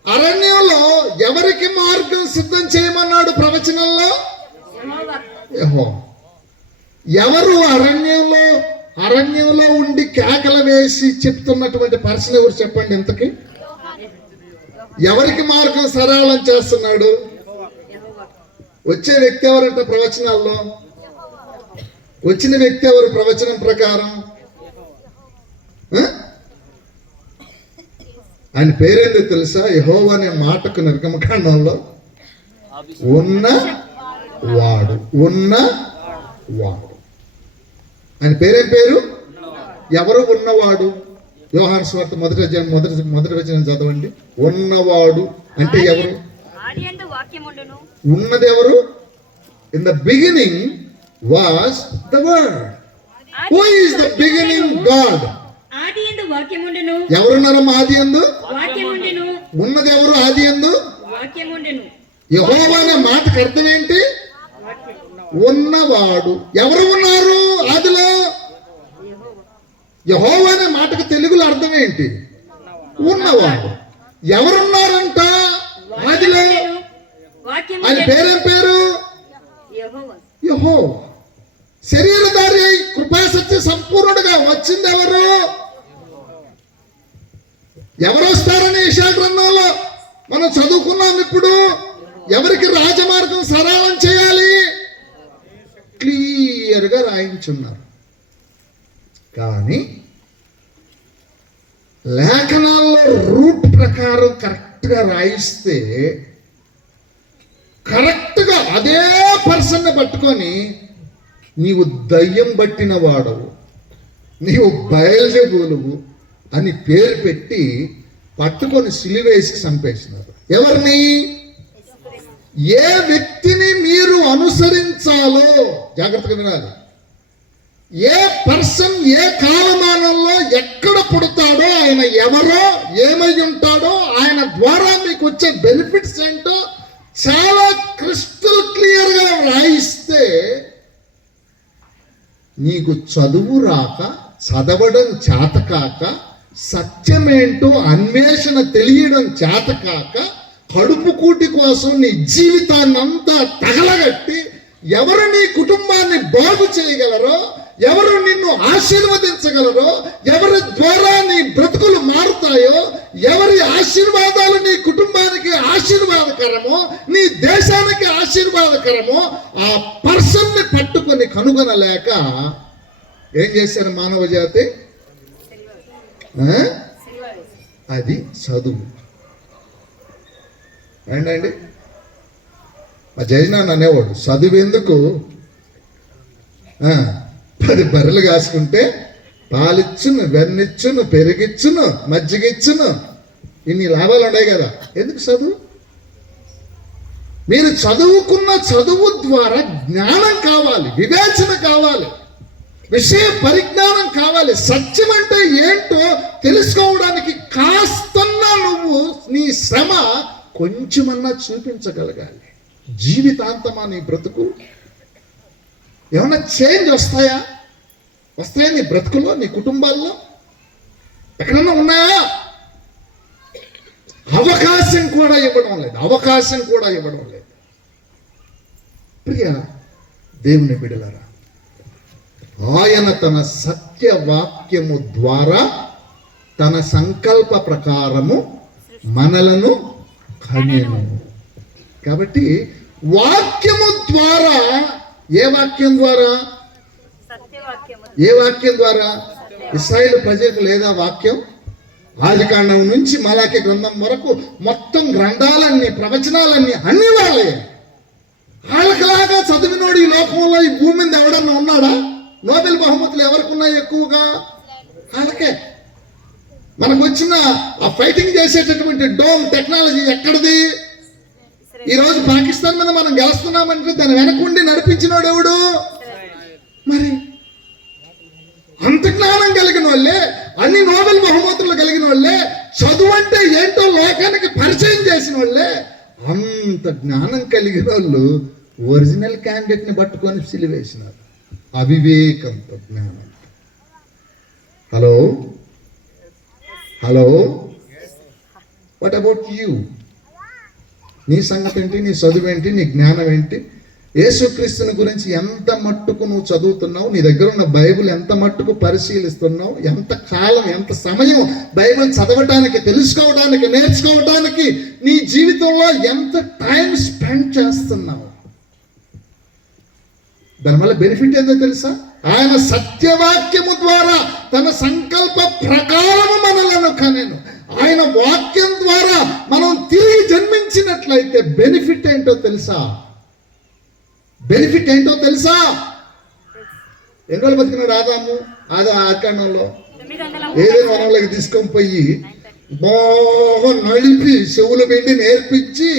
అరణ్యంలో ఎవరికి మార్గం సిద్ధం చేయమన్నాడు ప్రవచనంలో? యెహోవా. ఎవరు అరణ్యంలో ఉండి కేకలు వేసి చెప్తున్నటువంటి పర్సన్ ఎవరు చెప్పండి? ఇంతకి ఎవరికి మార్గం సరళం చేస్తున్నాడు? వచ్చే వ్యక్తి ఎవరంట ప్రవచనాల్లో? వచ్చిన వ్యక్తి ఎవరు ప్రవచనం ప్రకారం? ఆయన పేరేందో తెలుసా? యెహోవా అనే మాటకు నిర్గమకాండంలో ఉన్నవాడు. ఆయన పేరేం పేరు? ఎవరు ఉన్నవాడు? యోహాను సువార్త మొదటి వచనం చదవండి. ఉన్నవాడు అంటే ఎవరు? ఆదియందు వాక్యముండును. ఉన్నది ఎవరు? In the beginning was the word. Who is the beginning? God. ఆదియందు వాక్యముండును. ఎవరున్నారమ్మా ఆదియందు? వాక్యముండును. ఉన్నది ఎవరు ఆదియందు? వాక్యముండును. యెహోవా అనే మాటకు అర్థం ఏంటి? ఉన్నవాడు. ఎవరు ఉన్నారు ఆదిలో? యెహోవా అనే మాటకు తెలుగులో అర్థం ఏంటి? ఉన్నవాడు. ఎవరున్నారంట ఆదిలో? ఆయన పేరేం పేరు? యెహోవా. శరీరధారి అయి కృపాసత్య సంపూర్ణుడుగా వచ్చింది ఎవరు? ఎవరు వస్తారని యెషయా గ్రంథంలో మనం చదువుకున్నాం. ఇప్పుడు ఎవరికి రాజమార్గం సరళం చేయాలి క్లియర్గా రాయించున్నారు. కానీ లేఖనాల్లో రూట్ ప్రకారం కరెక్ట్గా రాయిస్తే కరెక్ట్గా అదే పర్సన్ని పట్టుకొని నీవు దయ్యం పట్టిన వాడవు, నీవు బయల్జెబూలువు అని పేరు పెట్టి పట్టుకొని సిలువేసి చంపేసినారు. ఎవరిని? ఏ వ్యక్తిని మీరు అనుసరించాలో జాగ్రత్తగా వినాలి. ఏ పర్సన్ ఏ కాలమానంలో ఎక్కడ పుడతాడో, ఆయన ఎవరో, ఏమై ఉంటాడో, ఆయన ద్వారా మీకు వచ్చే బెనిఫిట్స్ ఏంటో చాలా క్రిస్టల్ క్లియర్గా రాయిస్తే నీకు చదువు రాక, చదవడం చేతకాక, సత్యమేంటో అన్వేషణ తెలియడం చేతకాక, కడుపు కూటి కోసం నీ జీవితాన్నంతా తగలగట్టి ఎవరు నీ కుటుంబాన్ని బాగు చేయగలరో, ఎవరు నిన్ను ఆశీర్వదించగలరో, ఎవరి ద్వారా నీ బ్రతుకులు మారుతాయో, ఎవరి ఆశీర్వాదాలు నీ కుటుంబానికి ఆశీర్వాదకరమో, నీ దేశానికి ఆశీర్వాదకరమో ఆ పర్సన్ని పట్టుకొని కనుగొనలేక ఏం చేశారు మానవ జాతి? అది చదువు. ఏంటండి మా జయనాన్న అనేవాడు, చదువెందుకు 10 బర్రెలు కాసుకుంటే పాలిచ్చును, వెన్నిచ్చును, పెరిగిచ్చును, మజ్జిగిచ్చును, ఇన్ని లాభాలు ఉన్నాయి కదా, ఎందుకు చదువు? మీరు చదువుకున్న చదువు ద్వారా జ్ఞానం కావాలి, వివేచన కావాలి, విషయ పరిజ్ఞానం కావాలి, సత్యం అంటే ఏంటో తెలుసుకోవడానికి కాస్తన్నా నువ్వు నీ శ్రమ కొంచెమన్నా చూపించగలగాలి. జీవితాంతమా నీ బ్రతుకు ఏమన్నా చేంజ్ వస్తాయా నీ బ్రతుకులో, నీ కుటుంబాల్లో ఎక్కడన్నా ఉన్నాయా? అవకాశం కూడా ఇవ్వడం లేదు. ప్రియ దేవుని బిడ్డలారా, ఆయన తన సత్యవాక్యము ద్వారా తన సంకల్ప ప్రకారము మనలను కనెను. కాబట్టి వాక్యము ద్వారా, ఏ వాక్యం ద్వారా? ఏ వాక్యం ద్వారా? ఇశ్రాయేలు ప్రజలకు లేదా వాక్యం? ఆదికాండం నుంచి మలాకి గ్రంథం వరకు మొత్తం గ్రంథాలన్నీ, ప్రవచనాలన్నీ అన్ని వాళ్ళే. వాళ్ళకిలాగా చదివినోడు ఈ లోకంలో, ఈ భూమి మీద ఎవడన్నా ఉన్నాడా? నోబెల్ బహుమతులు ఎవరికి ఉన్నాయి ఎక్కువగా? వాళ్ళకే. మనకు వచ్చిన ఆ ఫైటింగ్ చేసేటటువంటి డోమ్ టెక్నాలజీ ఎక్కడిది? ఈ రోజు పాకిస్తాన్ మీద మనం గెలుస్తున్నామంటే దాని వెనకుండి నడిపించినోడు ఎవడు? మరి అంత జ్ఞానం కలిగిన వాళ్ళే, అన్ని నోబెల్ బహుమతులు కలిగిన వాళ్ళే, చదువు అంటే ఏంటో లోకానికి పరిచయం చేసిన వాళ్ళే, అంత జ్ఞానం కలిగిన వాళ్ళు ఒరిజినల్ క్యాండిడేట్ ని పట్టుకొని సిలివేసినారు అవివేకంతో, జ్ఞానం. Hello, what about you? నీ సంగతి ఏంటి? నీ చదువు ఏంటి? నీ జ్ఞానం ఏంటి? యేసుక్రీస్తుని గురించి ఎంత మట్టుకు నువ్వు చదువుతున్నావు? నీ దగ్గర ఉన్న బైబిల్ ఎంత మట్టుకు పరిశీలిస్తున్నావు? ఎంత కాలం, ఎంత సమయం బైబిల్ చదవటానికి, తెలుసుకోవడానికి, నేర్చుకోవడానికి నీ జీవితంలో ఎంత టైం స్పెండ్ చేస్తున్నావు? దానివల్ల బెనిఫిట్ ఏందో తెలుసా? ఆయన సత్యవాక్యము ద్వారా తన సంకల్ప ప్రకారము మనలను కనెను. ఆయన వాక్యం ద్వారా మనం తిరిగి జన్మించినట్లయితే బెనిఫిట్ ఏంటో తెలుసా? బెనిఫిట్ ఏంటో తెలుసా? ఎన్ని రోజులు బతికినాడు ఆదాము? ఆకాండంలో ఏదైనా వనంలోకి తీసుకొని పోయి బాగా నలిపి చెవులు పిండి నేర్పించి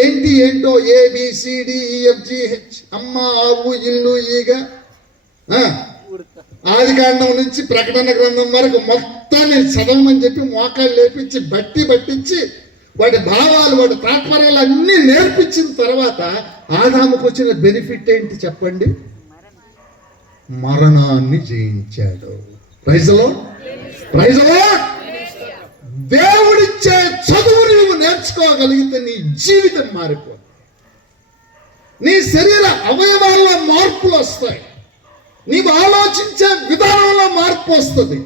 ఏంటో ABCDEFGH అమ్మ ఆవు ఇల్లు ఈగ ఆది కాండం నుంచి ప్రకటన గ్రంథం వరకు మొత్తాన్ని చదవమని చెప్పి మోకాళ్ళు లేపించి బట్టించి వాటి భావాలు వాటి తాత్పర్యాలు అన్నీ నేర్పించిన తర్వాత ఆదాముకు వచ్చిన బెనిఫిట్ ఏంటి చెప్పండి? మరణాన్ని జయించాడు. Praise the lord. Praise the lord. దేవుడిచ్చే చదువు నీవు నేర్చుకోగలిగితే నీ జీవితం మారిపోతుంది. నీ శరీర అవయవాల్లో మార్పులు వస్తాయి. నీవు ఆలోచించే విధానంలో మార్పు వస్తుంది.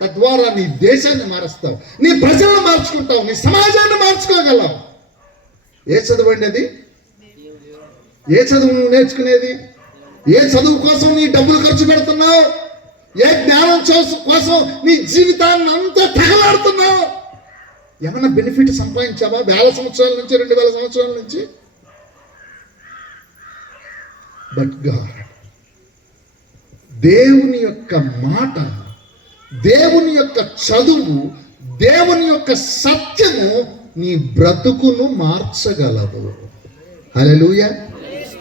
తద్వారా నీ దేశాన్ని మారుస్తావు, నీ ప్రజలను మార్చుకుంటావు, నీ సమాజాన్ని మార్చుకోగలవు. ఏ చదువు అండి అది? ఏ చదువు నువ్వు నేర్చుకునేది? ఏ చదువు కోసం నీ డబ్బులు ఖర్చు పెడుతున్నావు? ఏ జ్ఞానం కోసం నీ జీవితాన్ని అంతా తగలాడుతున్నావు? ఏమన్నా బెనిఫిట్ సంపాదించావా? 1000 సంవత్సరాల నుంచి 2000 సంవత్సరాల నుంచి? బట్ గాడ్, దేవుని యొక్క మాట, దేవుని యొక్క చదువు, దేవుని యొక్క సత్యము నీ బ్రతుకును మార్చగలదు. హల్లెలూయా,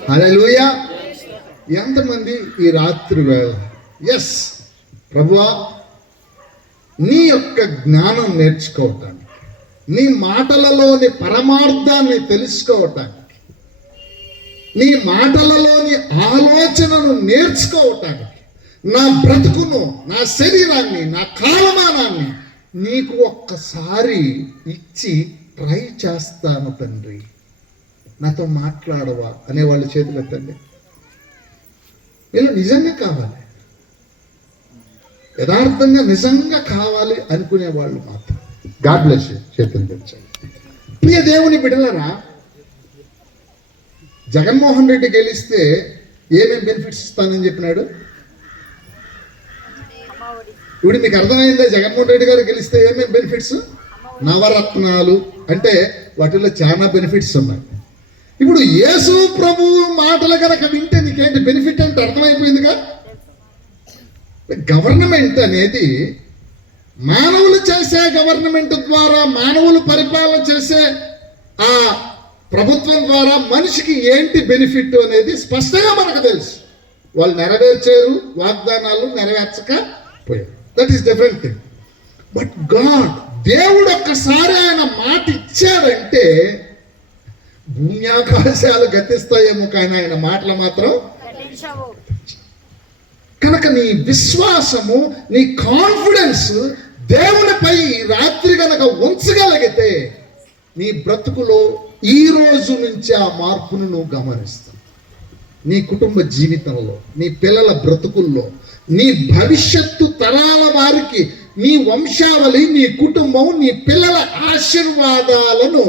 హల్లెలూయా. ఎంతమంది ఈ రాత్రి వేళ ఎస్ ప్రభువా నీ యొక్క జ్ఞానం నేర్చుకోవటానికి, నీ మాటలలోని పరమార్థాన్ని తెలుసుకోవటానికి, నీ మాటలలోని ఆలోచనను నేర్చుకోవటానికి, నా బ్రతుకును, నా శరీరాన్ని, నా కాలమానాన్ని నీకు ఒక్కసారి ఇచ్చి ట్రై చేస్తాను తండ్రి, నాతో మాట్లాడవా అనే వాళ్ళ చేతులు ఎత్తండి. వీళ్ళు నిజంగా కావాలి, యథార్థంగా నిజంగా కావాలి అనుకునే వాళ్ళు మాత్రం గాడ్ బ్లెస్ యు చేతులు తెచ్చాయి. ప్రియ దేవుని బిడ్డలారా, జగన్మోహన్ రెడ్డి గెలిస్తే ఏమేమి బెనిఫిట్స్ ఇస్తానని చెప్పినాడు? ఇప్పుడు మీకు అర్థమైందా? జగన్మోహన్ రెడ్డి గారు గెలిస్తే ఏమేమి బెనిఫిట్స్? నవరత్నాలు అంటే వాటిలో చాలా బెనిఫిట్స్ ఉన్నాయి. ఇప్పుడు యేసు ప్రభు మాటలు కనుక వింటే నీకేంటి బెనిఫిట్ అంటే అర్థమైపోయిందిగా. గవర్నమెంట్ అనేది మానవులు చేసే గవర్నమెంట్ ద్వారా, మానవులు పరిపాలన చేసే ఆ ప్రభుత్వం ద్వారా మనిషికి ఏంటి బెనిఫిట్ అనేది స్పష్టంగా మనకు తెలుసు. వాళ్ళు నెరవేర్చారు, వాగ్దానాలు నెరవేర్చకపోయారు, that is different thing. But God, దేవుడు ఒక్కసారి ఆయన మాట ఇచ్చాడంటే భూమి ఆకాశాలు గతిస్తాయేమో కానీ ఆయన మాటలు మాత్రం. కనుక నీ విశ్వాసము, నీ కాన్ఫిడెన్స్ దేవునిపై రాత్రి కనుక ఉంచగలిగితే నీ బ్రతుకులో ఈ రోజు నుంచి ఆ మార్పును నువ్వు గమనిస్తావు. నీ కుటుంబ జీవితంలో, నీ పిల్లల బ్రతుకుల్లో, నీ భవిష్యత్తు తరాల వారికి, నీ వంశావళి, నీ కుటుంబం, నీ పిల్లల ఆశీర్వాదాలను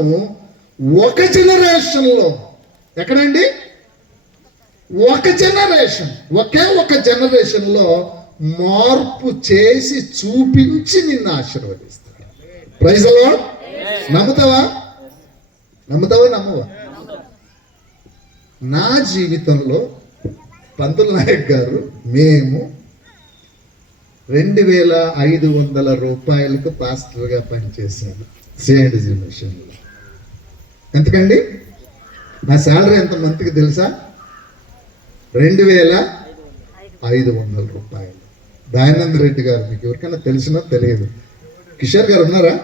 ఒక జనరేషన్లో, ఎక్కడండి? ఒక జనరేషన్, ఒకే ఒక జనరేషన్లో మార్పు చేసి చూపించి నిన్ను ఆశీర్వదిస్తాడు. Praise the lord. నమ్ముతావా? నమ్మవా? నా జీవితంలో పంతుల నాయక్ గారు, మేము 2500 రూపాయలకు పాస్టర్గా పనిచేశాను సిఎండ్జీ మిషన్లో. ఎంతకండి? నా శాలరీ ఎంత మంత్కి తెలుసా? 2500 రూపాయలు. దయానంద్ రెడ్డి గారు, మీకు ఎవరికైనా తెలిసినా తెలియదు, కిషోర్ గారు ఉన్నారా?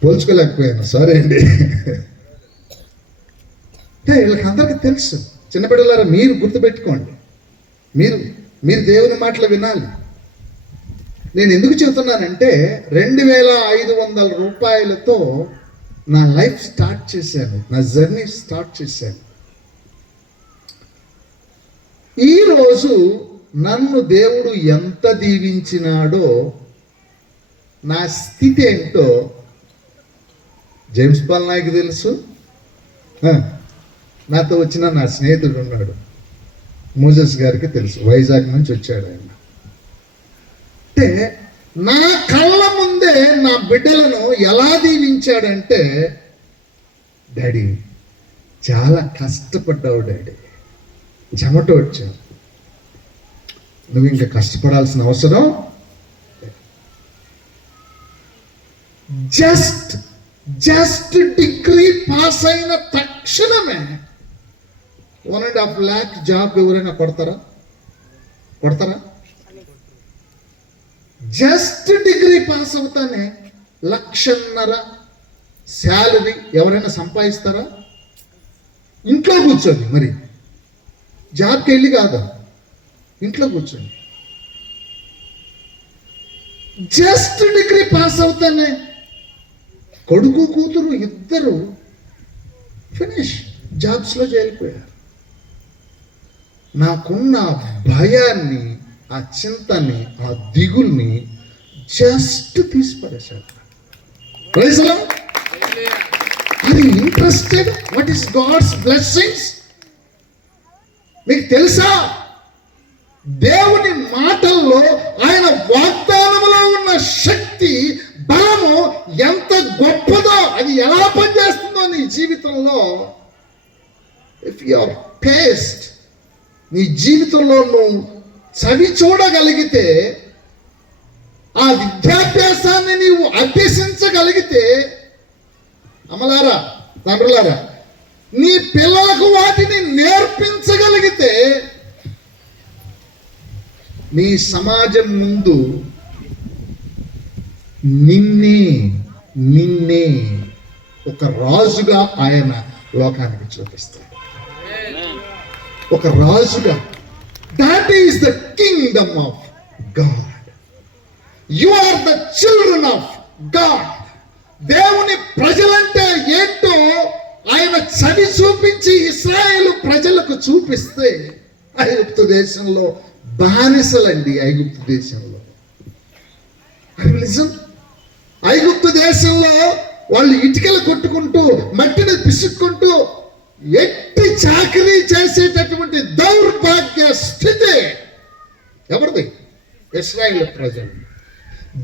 పోల్చుకోలేకపోయాను, సారీ అండి. వీళ్ళకి అందరికీ తెలుసు. చిన్నపిల్లలారా, మీరు గుర్తుపెట్టుకోండి, మీరు దేవుని మాటలు వినాలి. నేను ఎందుకు చెబుతున్నానంటే 2500 రూపాయలతో నా లైఫ్ స్టార్ట్ చేశాను, నా జర్నీ స్టార్ట్ చేశాను. ఈరోజు నన్ను దేవుడు ఎంత దీవించినాడో, నా స్థితి ఏంటో జేమ్స్ పాల్ నాయక్ తెలుసు, నాతో వచ్చిన నా స్నేహితుడు ఉన్నాడు, మోజెస్ గారికి తెలుసు, వైజాగ్ నుంచి వచ్చాడు ఆయన. అంటే నా కళ్ళ ముందే నా బిడ్డలను ఎలా దీవించాడంటే, డాడీ చాలా కష్టపడ్డావు డాడీ, చెమట వచ్చావు, నువ్వు ఇంకా కష్టపడాల్సిన అవసరం, జస్ట్ డిగ్రీ పాస్ అయిన తక్షణమే 1.5 lakh జాబ్ ఎవరైనా కొడతారా? జస్ట్ డిగ్రీ పాస్ అవుతానే 1.5 లక్ష శాలరీ ఎవరైనా సంపాదిస్తారా? ఇంట్లో కూర్చోండి, మరి జాబ్కి వెళ్ళి కాదా, ఇంట్లో కూర్చోండి. జస్ట్ డిగ్రీ పాస్ అవుతానే కొడుకు కూతురు ఇద్దరు ఫినిష్, జాబ్స్లో చేరిపోయారు. నాకున్న భయాన్ని, ఆ చింతని, ఆ దిగుల్ని జస్ట్ తీసిపడేశాడు. అది interested. What is God's blessings? మీకు తెలుసా, దేవుని మాటల్లో, ఆయన వాగ్దానంలో ఉన్న శక్తి, బలము ఎంత గొప్పదో, అది ఎలా పనిచేస్తుందో నీ జీవితంలో. ఇఫ్ యు ఆర్ టేస్ట్, నీ జీవితంలో నువ్వు చవి చూడగలిగితే, ఆ విద్యాభ్యాసాన్ని నీవు అభ్యసించగలిగితే, అమ్మలారా తండ్రులారా, నీ పిల్లలకు వాటిని నేర్పించగలిగితే, నీ సమాజం ముందు నిన్నే ఒక రాజుగా ఆయన లోకానికి చూపిస్తాడు. ఒక రాజుగా. That is the kingdom of God. You are the children of God. దేవుని ప్రజలంటే ఏంటో ఆయన చవి చూపించి ఇశ్రాయేలు ప్రజలకు చూపిస్తే, ఐగుప్తు దేశంలో బానిసలండి. ఐగుప్తు దేశంలో ఐగుప్తు దేశంలో వాళ్ళు ఇటుకలు కొట్టుకుంటూ, మట్టిని పిసుక్కుంటూ, ఎట్టి చాకరీ చేసేటటువంటి దౌర్భాగ్య స్థితి ఎవరిది? ఇశ్రాయేలు ప్రజలు.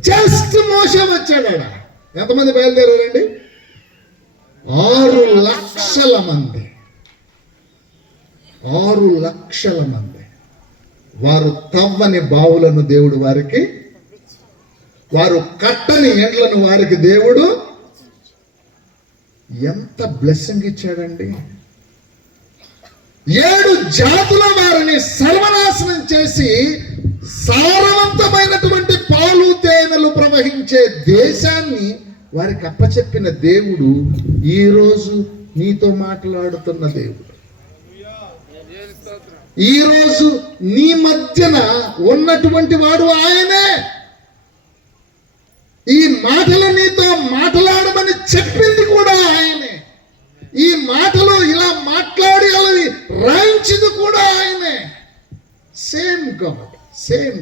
జస్ట్ మోషే వచ్చాడా? ఎంతమంది బయలుదేరారండి? 6 లక్షల మంది. 6 లక్షల మంది. వారు తవ్వని బావులను దేవుడు వారికి, వారు కట్టని ఎండ్లను వారికి దేవుడు ఎంత బ్లెస్సింగ్ ఇచ్చాడండి. 7 జాతుల వారిని సర్వనాశనం చేసి, సారవంతమైనటువంటి పాలు తేనెలు ప్రవహించే దేశాన్ని వారికి అప్పచెప్పిన దేవుడు ఈరోజు నీతో మాట్లాడుతున్న దేవుడు. ఈరోజు నీ మధ్యన ఉన్నటువంటి వాడు ఆయనే. ఈ మాటలు నీతో మాట్లాడమని చెప్పింది కూడా ఆయనే. ఈ మాటలు ఇలా మాట్లాడి అవి రాయించింది కూడా ఆయనే. Same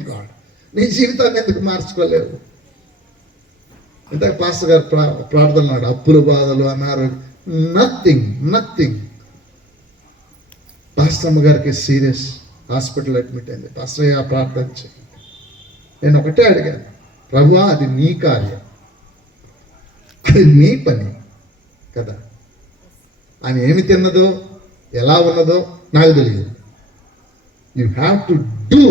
God. నీ జీవితాన్ని ఎందుకు మార్చుకోలేవు? అంటే పాస్టర్ గారు ప్రార్థనలు, అప్పుల బాధలు, అన్నారు, నథింగ్. పాస్టర్ గారికి సీరియస్, హాస్పిటల్ అడ్మిట్ అయింది. పాస్టర్ గారు ప్రార్థన చేయండి. నేను ఒకటే అడిగాను, ప్రభువా అది నీ కార్యం, అది నీ పని కదా. ఆయన ఏమి తిన్నదో, ఎలా ఉన్నదో నాకు తెలియదు. You have to do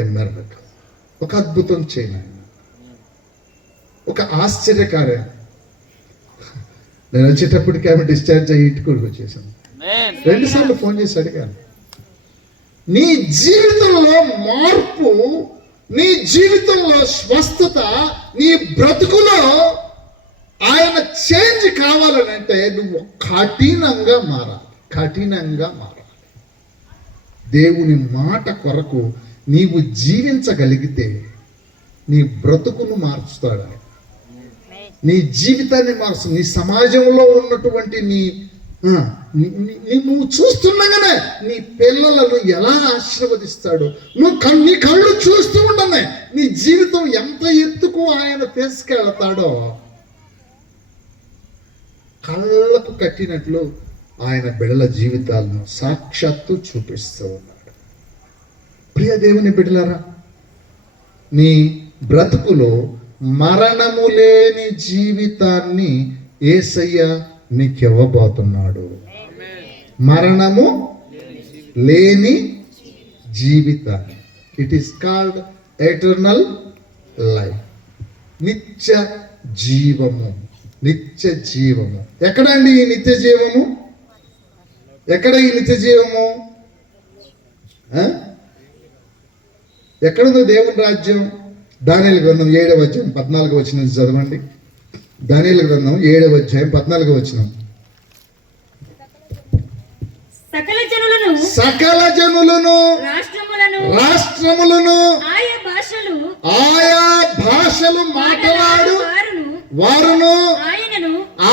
a miracle. ఒక అద్భుతం చేయాలి, ఒక ఆశ్చర్యకార్యం. నేను వచ్చేటప్పటికి ఆమె డిశ్చార్జ్ అయ్యి ఇంటికి వచ్చేసాను. 2 సార్లు ఫోన్ చేసి అడిగాను, నీ జీవితంలో మార్పు, నీ జీవితంలో స్వస్థత, నీ బ్రతుకులో ఆయన చేంజ్ కావాలనంటే నువ్వు కఠినంగా మారాలి. దేవుని మాట కొరకు నీవు జీవించగలిగితే నీ బ్రతుకును మార్చుతాడు ఆయన. నీ జీవితాన్ని మారుస్తుంది. నీ సమాజంలో ఉన్నటువంటి నువ్వు చూస్తుండగానే నీ పిల్లలను ఎలా ఆశీర్వదిస్తాడు. నీ కళ్ళు చూస్తూ ఉండనే నీ జీవితం ఎంత ఎత్తుకు ఆయన తీసుకెళ్తాడో. కళ్ళకు కట్టినట్లు ఆయన బిడ్డల జీవితాలను సాక్షాత్తు చూపిస్తూ ఉన్నాడు. ప్రియ దేవుని బిడ్డలారా, నీ బ్రతుకులో మరణము లేని జీవితాన్ని యేసయ్య నీకివ్వబోతున్నాడు. మరణము లేని జీవితాన్ని, it is called eternal life. నిత్య జీవము, నిత్య జీవము. ఎక్కడండి ఈ నిత్య జీవము? ఎక్కడ ఈ నిత్య జీవము? ఎక్కడుందో దేవుని రాజ్యం? దానియేలు గ్రంథం 7వ అధ్యాయం 14వ వచనం చదవండి. దానియేలు గ్రంథం 7వ అధ్యాయం 14వ వచనం. సకల జనులను రాష్ట్రములను ఆయా భాషలు మాట్లాడు వారును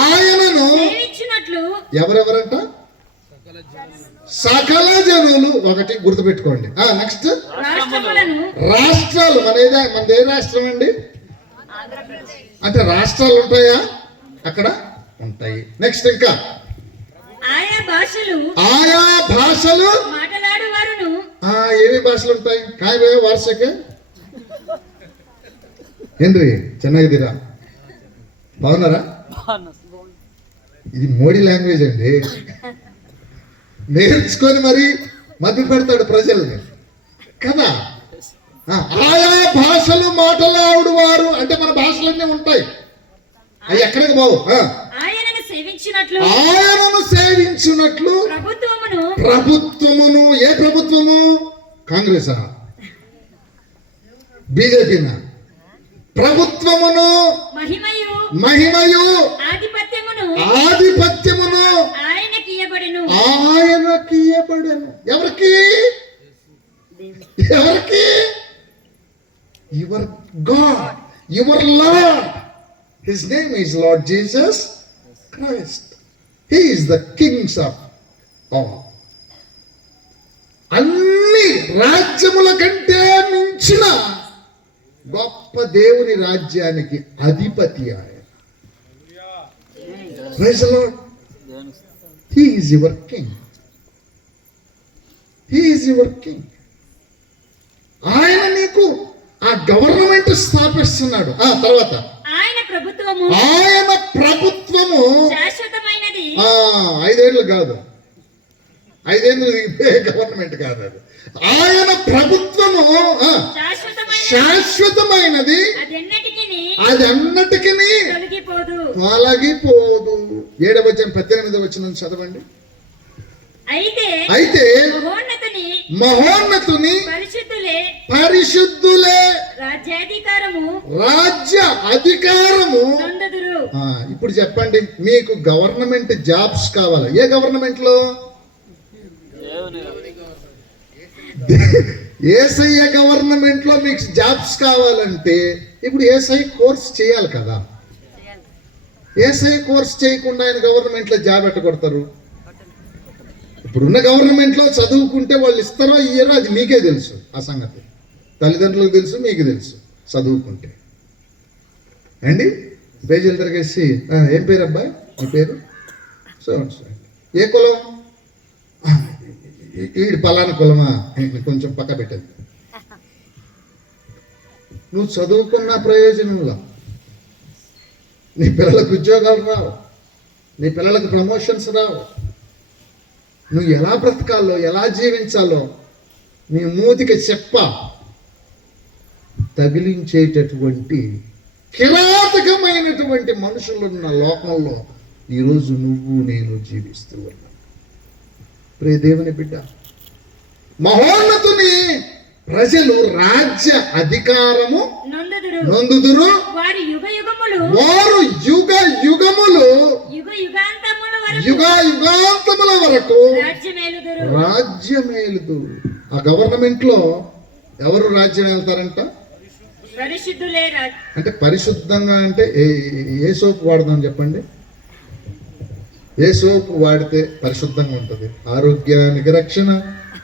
ఆయనను ఎవరెవరంట? సకల జనులు. ఒకటి గుర్తుపెట్టుకోండి. నెక్స్ట్ రాష్ట్రాలు. మనది ఏ రాష్ట్రం అండి? అంటే రాష్ట్రాలు ఉంటాయా? అక్కడ ఉంటాయి. నెక్స్ట్ ఇంకా ఆయా భాషలు మాట్లాడువారును. ఏమి భాషలు ఉంటాయి? కాయ వార్షిక ఏంద్రి చెన్నగిదిరా బాగున్నారా? ఇది మోడీ లాంగ్వేజ్ అండి. నేర్చుకొని మరి మధ్య పెడతాడు ప్రజల్ని కదా. ఆయా భాషలు మాట్లాడు వారు అంటే మన భాషలన్నీ ఉంటాయి. అవి ఎక్కడికి బావు? ఆయనను సేవించినట్లు ప్రభుత్వమును. ఏ ప్రభుత్వము? కాంగ్రెసా? బీజేపీనా? ప్రభుత్వమును, మహిమయు, ఆధిపత్యమును ఆయనకి ఇయ్యబడెను. ఎవరికి? Your God, your lord. His name is Lord Jesus Christ. He is the kings of all. అన్ని రాజ్యముల కంటే మించిన గొప్ప దేవుని రాజ్యానికి అధిపతి ఆయన. Praise the Lord. He is your king. He is your king. ఆయన నీకు ఆ గవర్నమెంట్ స్థాపిస్తున్నాడు. తర్వాత ఆయన ప్రభుత్వము శాశ్వతమైనది. 5 ఏళ్ళు కాదు, 5 ఏళ్ళు గవర్నమెంట్ కాదు అది. ఆయన ప్రభుత్వము శాశ్వతమైనది, అది అన్నిటికీ తొలగిపోదు. 7వ అధ్యాయం 18వ వచనం చదవండి. అయితే మహోన్నతుని పరిశుద్ధులే రాజ్య అధికారము. ఇప్పుడు చెప్పండి, మీకు గవర్నమెంట్ జాబ్స్ కావాలా? ఏ గవర్నమెంట్ లో? యేసయ్య గవర్నమెంట్ లో మీకు జాబ్స్ కావాలంటే ఇప్పుడు యేసయ్య కోర్స్ చేయాలి కదా. యేసయ్య కోర్స్ చేయకుండా ఆయన గవర్నమెంట్ లో జాబ్ ఎట్టగొడతారు? ఇప్పుడున్న గవర్నమెంట్ లో చదువుకుంటే వాళ్ళు ఇస్తారో ఇయ్యరో అది మీకే తెలుసు. ఆ సంగతి తల్లిదండ్రులకు తెలుసు, మీకు తెలుసు. చదువుకుంటే అండి పేజీలు తిరిగేసి ఏం పేరు అబ్బాయి మీ పేరు? సో ఏ కులం? ఈడు పలానా కులమా? కొంచెం పక్క పెట్టండి. నువ్వు చదువుకున్న ప్రయోజనంలో నీ పిల్లలకు ఉద్యోగాలు రావు, నీ పిల్లలకు ప్రమోషన్స్ రావు. నువ్వు ఎలా బ్రతకాలో, ఎలా జీవించాలో నీ మూతికి చెప్ప తగిలించేటటువంటి కిరాతకమైనటువంటి మనుషులున్న లోకంలో ఈరోజు నువ్వు నేను జీవిస్తూ ఉన్నావు. ప్రియ దేవుని బిడ్డ, మహోన్నతుని ప్రజలు రాజ్య అధికారము నొందుదురు. వారు యుగ యుగములు యుగ యుగాంతముల వరకు రాజ్యమేలుదురు. ఆ గవర్నమెంట్ లో ఎవరు రాజ్యం వెళ్తారంట? అంటే పరిశుద్ధంగా అంటే ఏ సోపు వాడదాం చెప్పండి? ఏ సోపు వాడితే పరిశుద్ధంగా ఉంటుంది? ఆరోగ్యానికి రక్షణ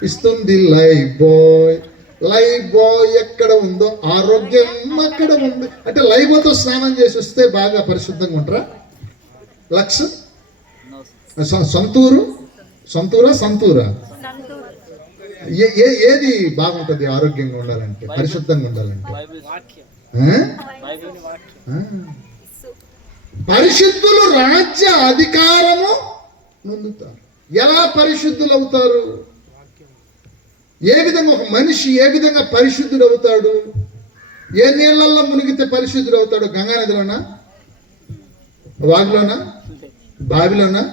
ఇస్తుంది లైఫ్ బాయ్. లైఫ్ బాయ్ ఎక్కడ ఉందో ఆరోగ్యం అక్కడ ఉంది. అంటే లైఫ్ బాయ్తో స్నానం చేసి వస్తే బాగా పరిశుద్ధంగా ఉంటారా? లక్స్ సంతూరా ఏది బాగుంటుంది ఆరోగ్యంగా ఉండాలంటే, పరిశుద్ధంగా ఉండాలంటే? పరిశుద్ధులు రాజ్య అధికారము పొందుతారు. ఎలా పరిశుద్ధులు అవుతారు? ఏ విధంగా ఒక మనిషి ఏ విధంగా పరిశుద్ధుడు అవుతాడు? ఏ నీళ్ళల్లో మునిగితే పరిశుద్ధుడు అవుతాడు? గంగా నదిలోనా, వాగులోనా, బావిలోనా?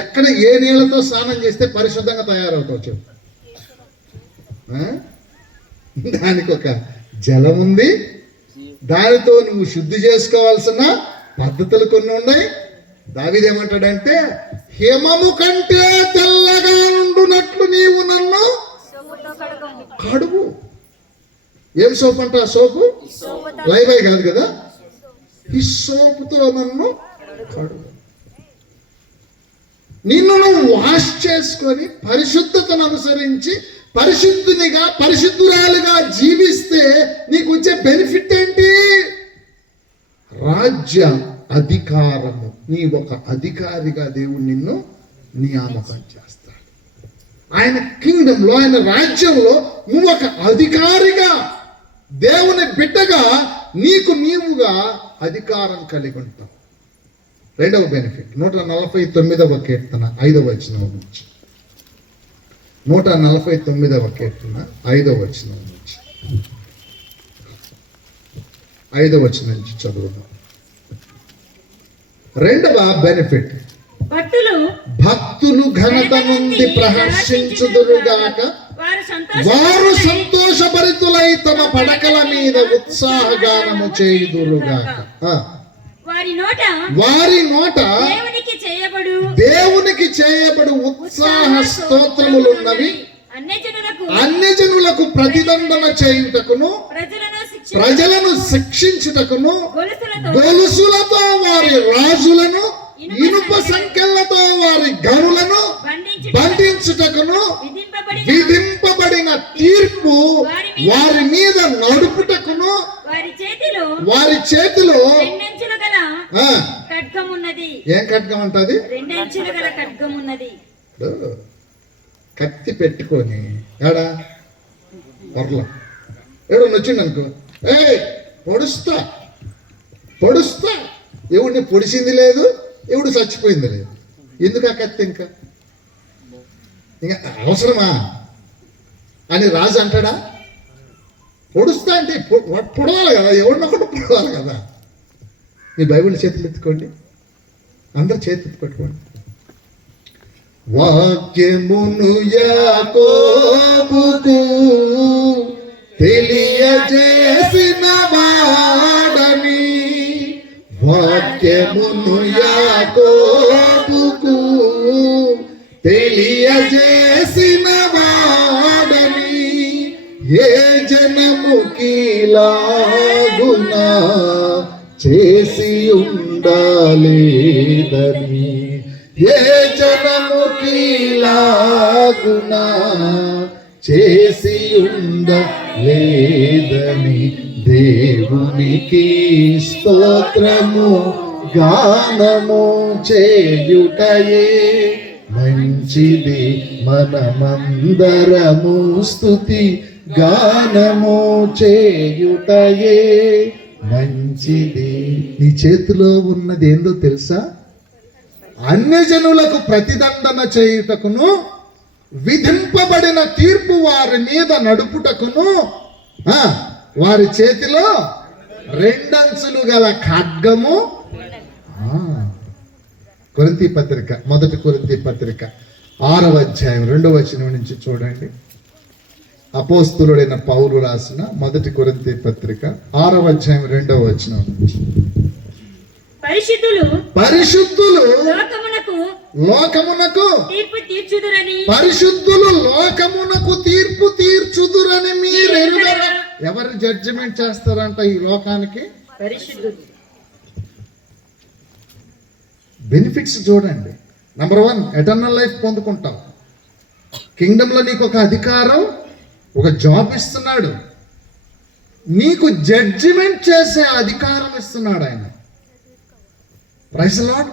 ఎక్కడ ఏ నీళ్ళతో స్నానం చేస్తే పరిశుద్ధంగా తయారవుతావు చెప్పు? దానికి ఒక జలం ఉంది, దానితో నువ్వు శుద్ధి చేసుకోవాల్సిన పద్ధతులు కొన్ని ఉన్నాయి. దావీదు ఏమంటాడంటే, హిమము కంటే తెల్లగా ఉండునట్లు నీవు నన్ను కడుగు. ఏం సోపు అంట? సోపు లైబాయ్ కాదు కదా, ఈ సోపుతో నన్ను కడుగు. నిన్ను నువ్వు వాష్ చేసుకొని పరిశుద్ధతను అనుసరించి పరిశుద్ధురాలుగా జీవిస్తే నీకు వచ్చే బెనిఫిట్ ఏంటి? రాజ్య అధికారము. నీ ఒక అధికారిగా దేవుడు నిన్ను నియామకం చేస్తాడు. ఆయన కింగ్డంలో, ఆయన రాజ్యంలో నువ్వు ఒక అధికారిగా, దేవుని బిడ్డగా, నీవుగా అధికారం కలిగి ఉంటావు. రెండవ బెనిఫిట్ 149వ కీర్తన 5వ వచనం నుంచి. 149వ కీర్తన 5వ వచనం నుంచి 5వ వచనం నుంచి చదువుదాం. రెండవ బెనిఫిట్, భక్తులు ఘనత నుండి ప్రహర్షించుదురుగాక, వారు సంతోషభరితులై తమ పడకల మీద ఉత్సాహగానము చేయుదురుగాక. వారి నోట దేవునికి చేయబడు ఉత్సాహ స్తోత్రములున్నవి. అన్యజనులకు ప్రతిదండన చేయుటకును, ప్రజలను శిక్షించుటకును, గొలుసులతో వారి రాజులను, ఇనుప సంకెళ్లతో వారి గనులను బంధించుటకును, విధింపబడిన తీర్పు వారి మీద నడుపుటకును, వారి చేతిలో ఏం ఖడ్గం అంటది? కత్తి పెట్టుకొని ఏడా పొరలో ఎవడు వచ్చిండు అనుకో, పొడుస్తా. ఎవడిని పొడిచింది లేదు, ఎవడు చచ్చిపోయింది లేదు. ఎందుకు ఆ కత్తి? ఇంకా అవసరమా అని రాజు అంటాడా? పొడుస్తా అంటే పొడవాలి కదా, ఎవరినొకటి పొడవాలి కదా. మీ బైబిల్ చేతులు ఎత్తుకోండి, అందరు చేతులు పెట్టుకోండి. వాక్యమును యాకోబుకు తెలియజేసిన వాడని, వాక్యమును యాకోబుకు తెలియజేసిన వాడని, ఏ జనముకి లాగునా చేసి ఉండాలేదని, ఏ జనముకి లాగునా చేసి ఉండలేదని, దేవునికి స్తోత్రము గానము చేయుటయే మంచిది. మనమందరము స్తుతి గానము చేయుటయే మంచిది. నీ చేతిలో ఉన్నది ఏందో తెలుసా? అన్యజనులకు ప్రతిదండన చేయుటకును, విధింపబడిన తీర్పు వారి మీద నడుపుటకును, వారి చేతిలో రెండంచులు గల ఖడ్గము. కొరింథీ పత్రిక, 1 కొరింథీ పత్రిక 6వ అధ్యాయం 2వ వచనం నుంచి చూడండి. అపోస్తులుడైన పౌలు రాసిన 1 కొరింథీ పత్రిక 6వ అధ్యాయం 2వ వచనం నుంచి. పరిశుద్ధులు లోకమునకు తీర్పు తీర్చుదురని, పరిశుద్ధులు లోకమునకు తీర్పు తీర్చుదురని మీరు ఎరుగరా? ఎవరు జడ్జిమెంట్ చేస్తారంట ఈ లోకానికి? పరిశుద్ధులు. బెనిఫిట్స్ చూడండి. నంబర్ 1, ఎటర్నల్ లైఫ్ పొందుకుంటాం. కింగ్డంలో నీకు ఒక అధికారం, ఒక జాబ్ ఇస్తున్నాడు. నీకు జడ్జిమెంట్ చేసే అధికారం ఇస్తున్నాడు ఆయన. Praise the lord.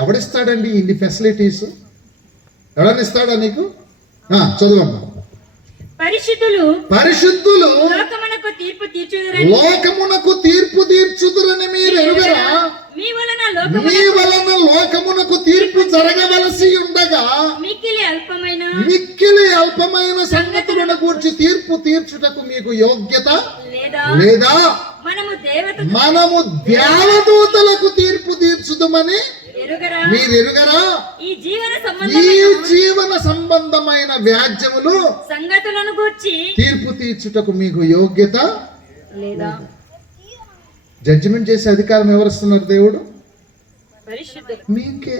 ఎవడిస్తాడండి ఇన్ని ఫెసిలిటీస్? ఎవడన్నా ఇస్తాడా నీకు? చదువమ్మా. పరిశుద్ధులు లోకమునకు తీర్పు తీర్చుదురని మీరు ఎరుగరా? మీ వలన లోకమునకు తీర్పు జరగవలసి ఉండగా మిక్కిలి అల్పమైన సంగతులను గూర్చి తీర్పు తీర్చుటకు మీకు యోగ్యత లేదా? మనము దేవదూతలకు తీర్పు తీర్చుదమని మీరు ఎరుగరా? ఈ జీవన సంబంధమైన వ్యాజ్యములు సంగతులను గూర్చి తీర్పు తీర్చుటకు మీకు యోగ్యత లేదా? జడ్జిమెంట్ చేసే అధికారం ఎవరిస్తున్నారు? దేవుడు. మీకే.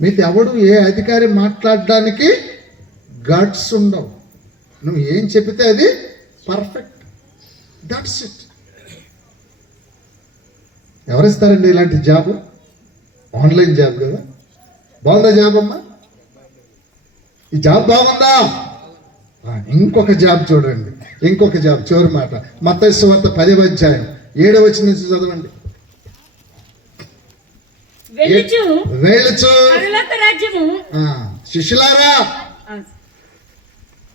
మీతో ఎవడు ఏ అధికారి మాట్లాడడానికి గట్స్ ఉండవు. నువ్వు ఏం చెప్తే అది పర్ఫెక్ట్. That's it. ఎవరిస్తారండి ఇలాంటి జాబ్? ఆన్లైన్ జాబ్ కదా. బాగుందా జాబ్ అమ్మా? ఈ జాబ్ బాగుందా? ఇంకొక జాబ్ చూడండి. ఇంకొక జాబ్ చివరి మాట మత్తయి సువార్త 10వ అధ్యాయం 7వ వచనం నుంచి చదవండి. వెళ్ళుచు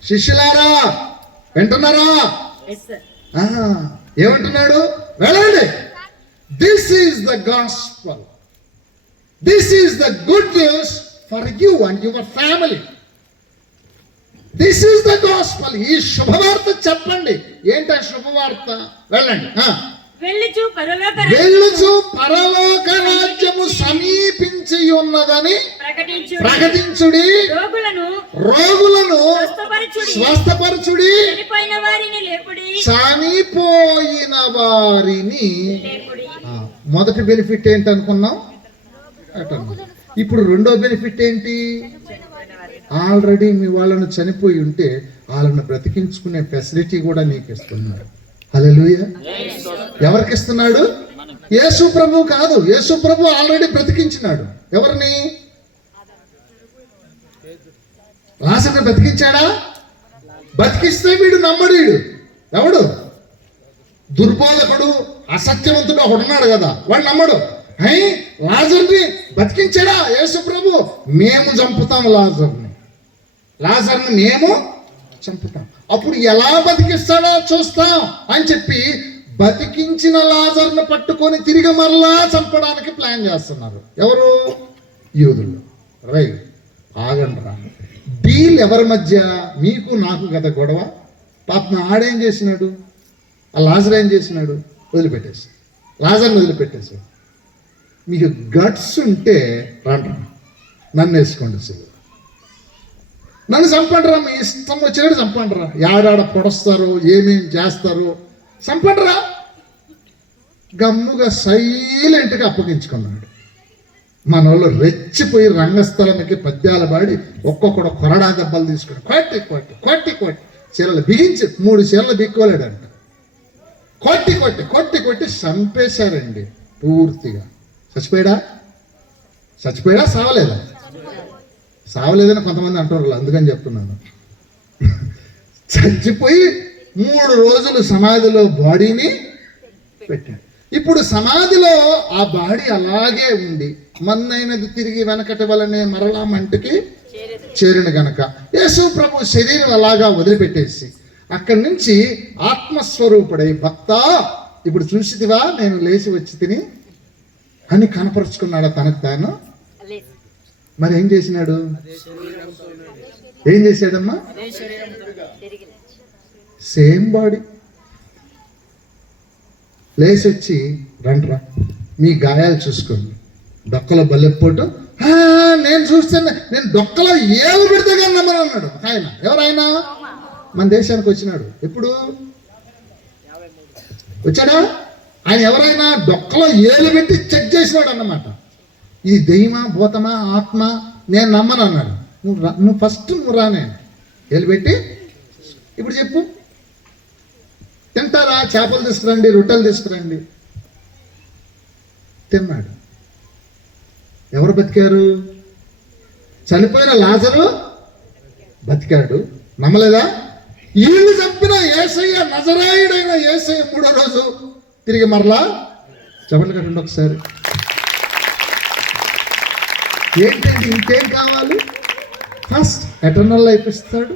శిష్యులారా వింటున్నారా? ఏమంటున్నాడు? వెళ్ళండి. This is the gospel. This is the good news for you and your family. This is the gospel. ఈ శుభవార్త చెప్పండి. ఏంటి ఆ శుభవార్త? వెళ్ళండి. వెళ్ళుచు పరలోక రాజ్యము సమీపించి ఉన్నదని ప్రకటించుడి. రోగులను స్వస్థపరచుడి. చనిపోయిన వారిని. మొదటి బెనిఫిట్ ఏంటి అనుకున్నాం? ఇప్పుడు రెండో బెనిఫిట్ ఏంటి? ఆల్రెడీ మీ వాళ్ళను చనిపోయి ఉంటే వాళ్ళని బ్రతికించుకునే ఫెసిలిటీ కూడా నీకు ఇస్తున్నాడు. హల్లెలూయా. ఎవరికి ఇస్తున్నాడు? యేసు ప్రభు కాదు. యేసు ప్రభు ఆల్రెడీ బ్రతికించినాడు. ఎవరిని? లాజరుని బ్రతికించాడా? బతికిస్తే వీడు నమ్మడు. వీడు ఎవడు? దుర్బోధకుడు, అసత్యవంతుడు ఒకడున్నాడు కదా, వాడు నమ్మడు. లాజరుని బతికించాడా యేసు ప్రభు? మేము చంపుతాం లాజరుని మేము చంపుతాం. అప్పుడు ఎలా బతికిస్తాడో చూస్తాం అని చెప్పి బతికించిన లాజరుని పట్టుకొని తిరిగి మరలా చంపడానికి ప్లాన్ చేస్తున్నారు. ఎవరు? యూదులు. రైట్. ఆగండ్రా. డీల్ ఎవరి మధ్య? మీకు నాకు కదా గొడవ. పాపం ఆడేం చేసినాడు? ఆ లాజర్ ఏం చేసినాడు? వదిలిపెట్టేసి లాజర్ని వదిలిపెట్టేసాడు. మీకు గట్స్ ఉంటే రండి, నన్ను వేసుకోండి. నన్ను చంపండిరా, మీ ఇష్టం వచ్చినట్టు చంపండిరా. ఏడాడ పొడుస్తారు, ఏమేం చేస్తారు, చంపండిరా. గమ్ముగా సైలెంట్గా అప్పగించుకున్నాడు. మన వాళ్ళు రెచ్చిపోయి రంగస్థలానికి పద్యాలు పాడి ఒక్కొక్కడు కొరడా దెబ్బలు తీసుకుని కొట్టి కొట్టి కొట్టి కొట్టి చీరలు బిగించి 3 చీరలు బిక్కోలేడంట. కొట్టి కొట్టి కొట్టి కొట్టి చంపేశారండి పూర్తిగా. చచ్చిపోయాడా సావలేదా? సావలేదని కొంతమంది అంటున్నారు, అందుకని చెప్తున్నాను. చచ్చిపోయి 3 రోజులు సమాధిలో బాడీని పెట్టాడు. ఇప్పుడు సమాధిలో ఆ బాడీ అలాగే ఉండి మన్నైనది తిరిగి వెనకటి వలనే మరలా మంటికి చేరిన గనక యేసు ప్రభు శరీరం అలాగా వదిలిపెట్టేసి అక్కడి నుంచి ఆత్మస్వరూపుడై భక్తా ఇప్పుడు చూసిదివా నేను లేచి వచ్చి తిని అని కనపరుచుకున్నాడా తనకు తాను? మరి ఏం చేసినాడు? ఏం చేశాడమ్మా? సేమ్ బాడీ లేచి వచ్చి రండ్రా మీ గాయాలు చూసుకోండి, డొక్కలో బల్లెపోటు. నేను చూస్తాను, నేను డొక్కలో ఏలు పెడితే కానీ నమ్మని అన్నాడు ఆయన. ఎవరైనా మన దేశానికి వచ్చినాడు. ఎప్పుడు వచ్చాడా ఆయన? ఎవరైనా డొక్కలో ఏలు పెట్టి చెక్ చేసినాడు అన్నమాట. ఇది దెయ్యమా భూతమా ఆత్మ నేను నమ్మను అన్నాడు. నువ్వు ఫస్ట్ నువ్వు రానే ఏలు పెట్టి. ఇప్పుడు చెప్పు, తింటారా? చేపలు తీసుకురండి, రొట్టెలు తీసుకురండి. తిన్నాడు. ఎవరు బతికారు? చనిపోయిన లాజరు బతికాడు. నమ్మలేదా? వీళ్ళు చంపిన యేసయ్య, నజరాయుడైన యేసయ్య 3వ రోజు తిరిగి మరలా చెప్పండి కదండి ఒకసారి. ఏంటంటే ఇంకేం కావాలి? ఫస్ట్ ఎటర్నల్ లైఫ్ ఇస్తాడు,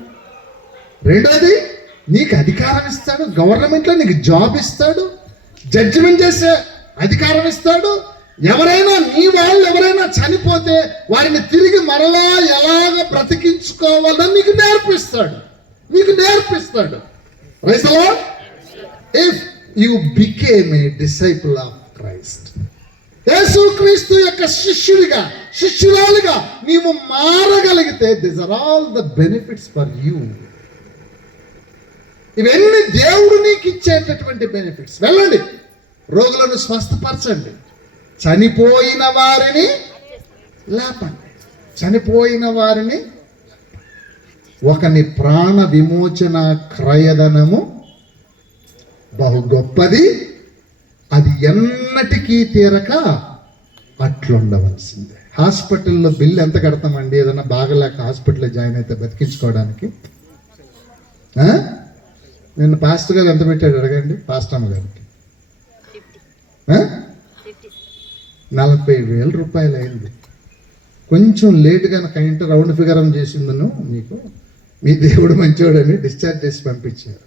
రెండోది నీకు అధికారం ఇస్తాడు, గవర్నమెంట్లో నీకు జాబ్ ఇస్తాడు, జడ్జిమెంట్ చేసే అధికారం ఇస్తాడు. ఎవరైనా నీ వాళ్ళు ఎవరైనా చనిపోతే వారిని తిరిగి మరలా ఎలాగ బ్రతికించుకోవాలని నీకు నేర్పిస్తాడు. Praise the Lord. If you became a disciple of Christ, యేసుక్రీస్తు యొక్క శిష్యురాలుగా నీవు మారగలిగితే, these are all the benefits for you. ఇవన్నీ దేవుడు నీకు ఇచ్చేటటువంటి బెనిఫిట్స్. వెళ్ళండి, రోగులను స్వస్థపరచండి, చనిపోయిన వారిని లేపండి, ఒకని ప్రాణ విమోచన క్రయధనము బహు గొప్పది, అది ఎన్నటికీ తీరక అట్లుండవలసిందే. హాస్పిటల్లో బిల్లు ఎంత కడతామండి? ఏదైనా బాగలేక హాస్పిటల్లో జాయిన్ అయితే బతికించుకోవడానికి. నిన్న పాస్టర్ గారు ఎంత పెట్టాడు అడగండి, పాస్టమ్మ గారికి. 40,000 రూపాయలు అయింది. కొంచెం లేట్ కనుక ఇంట రౌండ్ ఫిగరం చేసిందను మీకు మీ దేవుడు మంచివాడని డిశ్చార్జ్ చేసి పంపించారు.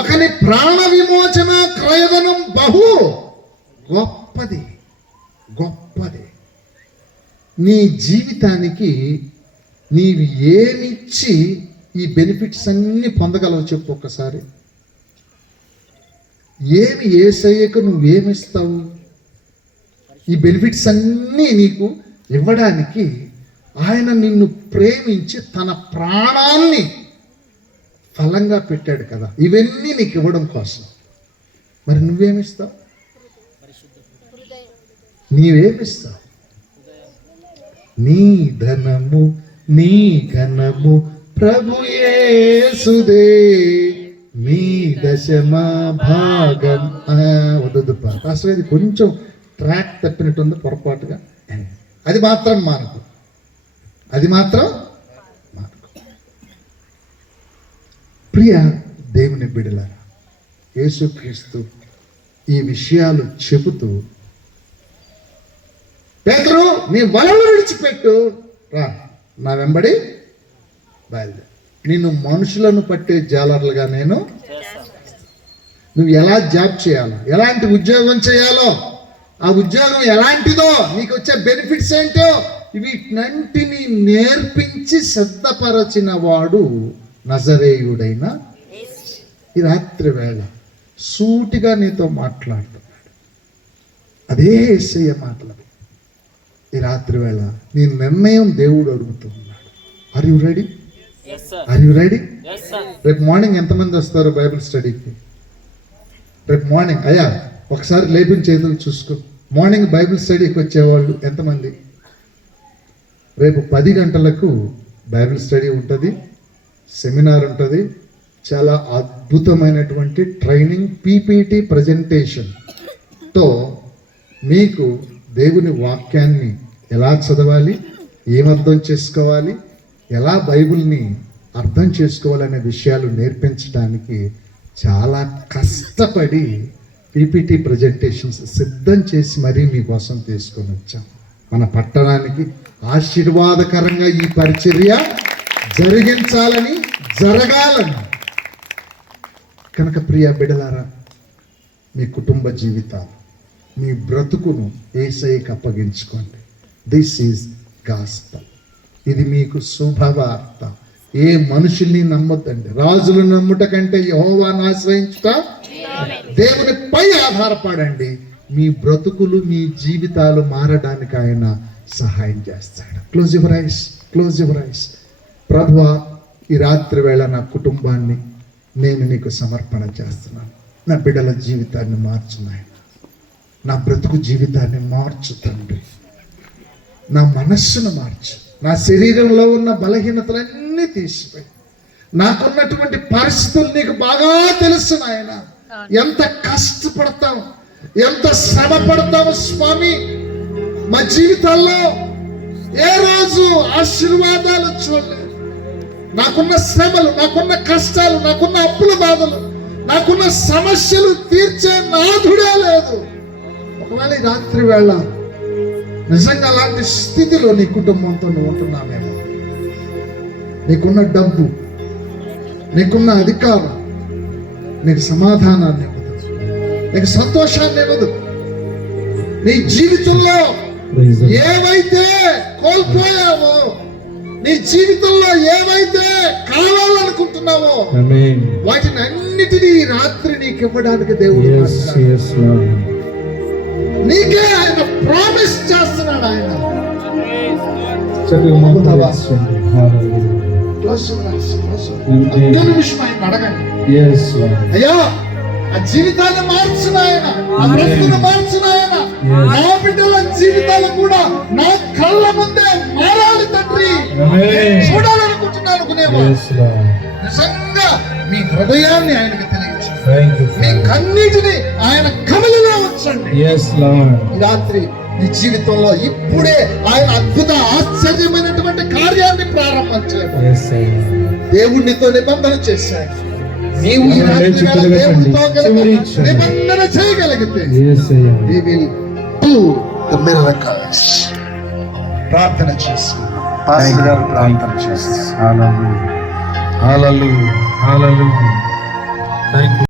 ఒకని ప్రాణ విమోచన క్రయధనం బహు గొప్పది. నీ జీవితానికి నీవు ఏమిచ్చి ఈ బెనిఫిట్స్ అన్ని పొందగలవు చెప్పు ఒక్కసారి. ఏమి యేసయ్యకు నువ్వేమిస్తావు? ఈ బెనిఫిట్స్ అన్నీ నీకు ఇవ్వడానికి ఆయన నిన్ను ప్రేమించి తన ప్రాణాన్ని ఫలంగా పెట్టాడు కదా, ఇవన్నీ నీకు ఇవ్వడం కోసం. మరి నువ్వేమిస్తావు? నీవేమిస్తావు? నీ ధనము నీ ఘనము ప్రభు యేసుదే, మీ దశమా భాగం. వద్దు అసలు ఇది కొంచెం ట్రాక్ తప్పినట్టుంది పొరపాటుగా. అది మాత్రం మానకు. ప్రియ దేవుని బిడ్డలారా, యేసుక్రీస్తు ఈ విషయాలు చెబుతూ, పేతురు నీ వలలు విడిచిపెట్టు, రా నా వెంబడి బయలుదేరు, నిన్ను మనుషులను పట్టే జాలర్లుగా నేను. నువ్వు ఎలా జాబ్ చేయాలో, ఎలాంటి ఉద్యోగం చేయాలో, ఆ ఉద్యోగం ఎలాంటిదో, నీకు వచ్చే బెనిఫిట్స్ ఏంటో, వీటినంటిని నేర్పించి సిద్ధపరచిన వాడు నజరేయుడైన. ఈ రాత్రి వేళ సూటిగా నీతో మాట్లాడుతున్నాడు. అదే యేసయ్య మాటలు. ఈ రాత్రి వేళ నీ నిర్ణయం దేవుడు అడుగుతున్నాడు. Are you ready? రేపు మార్నింగ్ ఎంతమంది వస్తారు బైబిల్ స్టడీకి? రేపు మార్నింగ్ అయ్యా ఒకసారి లేపిన చేతులు చూసుకో. మార్నింగ్ బైబిల్ స్టడీకి వచ్చేవాళ్ళు ఎంతమంది? రేపు 10 గంటలకు బైబిల్ స్టడీ ఉంటుంది, సెమినార్ ఉంటుంది, చాలా అద్భుతమైనటువంటి ట్రైనింగ్, పీపీటీ ప్రజెంటేషన్తో మీకు దేవుని వాక్యాన్ని ఎలా చదవాలి, ఏమర్థం చేసుకోవాలి, ఎలా బైబిల్ని అర్థం చేసుకోవాలనే విషయాలు నేర్పించడానికి చాలా కష్టపడి పీపీటీ ప్రజెంటేషన్స్ సిద్ధం చేసి మరీ మీకోసం తీసుకొని వచ్చాం. మన పట్టణానికి ఆశీర్వాదకరంగా ఈ పరిచర్య జరగాలని. కనుక ప్రియ బిడ్డలారా, మీ కుటుంబ జీవితాలు, మీ బ్రతుకును యేసయ్యకి అప్పగించుకోండి. This is gospel. ఇది మీకు శుభవార్త. ఏ మనుషుల్ని నమ్మొద్దండి. రాజులు నమ్ముట కంటే యెహోవాను ఆశ్రయించుట, దేవునిపై ఆధారపడండి. మీ బ్రతుకులు, మీ జీవితాలు మారడానికి ఆయన సహాయం చేస్తాడు. Close your eyes. ప్రభువా, ఈ రాత్రి వేళ నా కుటుంబాన్ని నేను నీకు సమర్పణ చేస్తున్నాను. నా బిడ్డల జీవితాన్ని మార్చు నాయన. నా బ్రతుకు జీవితాన్ని మార్చు తండ్రి. నా మనస్సును మార్చు. నా శరీరంలో ఉన్న బలహీనతలన్నీ తీసిపోయి, నాకున్నటువంటి పరిస్థితులు నీకు బాగా తెలుసు నాయన. ఎంత కష్టపడతాం, ఎంత శ్రమ పడతాము స్వామి. మా జీవితాల్లో ఏ రోజు ఆశీర్వాదాలు చూడలేదు. నాకున్న శ్రమలు, నాకున్న కష్టాలు, నాకున్న అప్పుల బాధలు, నాకున్న సమస్యలు తీర్చే నాథుడే లేదు. ఒకవేళ ఈ రాత్రి వేళ నిజంగా అలాంటి స్థితిలో నీ కుటుంబంతో నువ్వు ఉంటున్నామేమో, నీకున్న డబ్బు, నీకున్న అధికారం నీకు సమాధానాన్ని ఇవ్వదు, నీకు సంతోషాన్ని ఇవ్వదు. నీ జీవితంలో ఏవైతే కోల్పోయావో, నీ జీవితంలో ఏవైతే కావాలనుకుంటున్నావో వాటిని అన్నిటినీ రాత్రి నీకు ఇవ్వడానికి దేవుడు నీకే ఆయన ప్రామిస్ చేస్తున్నాడు. ఆయన ఒక్క నిమిషం ఆయన అడగండి, అయ్యా ఆ జీవితాన్ని మార్చిన ఆయన, ఆ బ్రతుకును మార్చిన ఆయన, నా బిడ్డల జీవితాలు కూడా నా కళ్ళ ముందే మారాలి తండ్రి, చూడాలనుకుంటున్నాను అనుకునేవా. నిజంగా మీ హృదయాన్ని ఆయనకు తెలియజేయండి, మీ కన్నీటిని ఆయన కమలిలో ఉంచండి. ఈ రాత్రి నీ జీవితంలో ఇప్పుడే ఆయన అద్భుత ఆశ్చర్యమైనటువంటి కార్యాన్ని ప్రారంభించాడు. దేవుడితో నిబంధన చేశాడు. నీవు ఈ రాత్రి వేళ దేవుడితో నిబంధన చేయగలిగితే he will do the miracles. ప్రార్థన చేసి పాస్టర్ గారు ప్రార్థన చేస్తారు. Hallelujah. Hallelujah. Hallelujah. Thank you.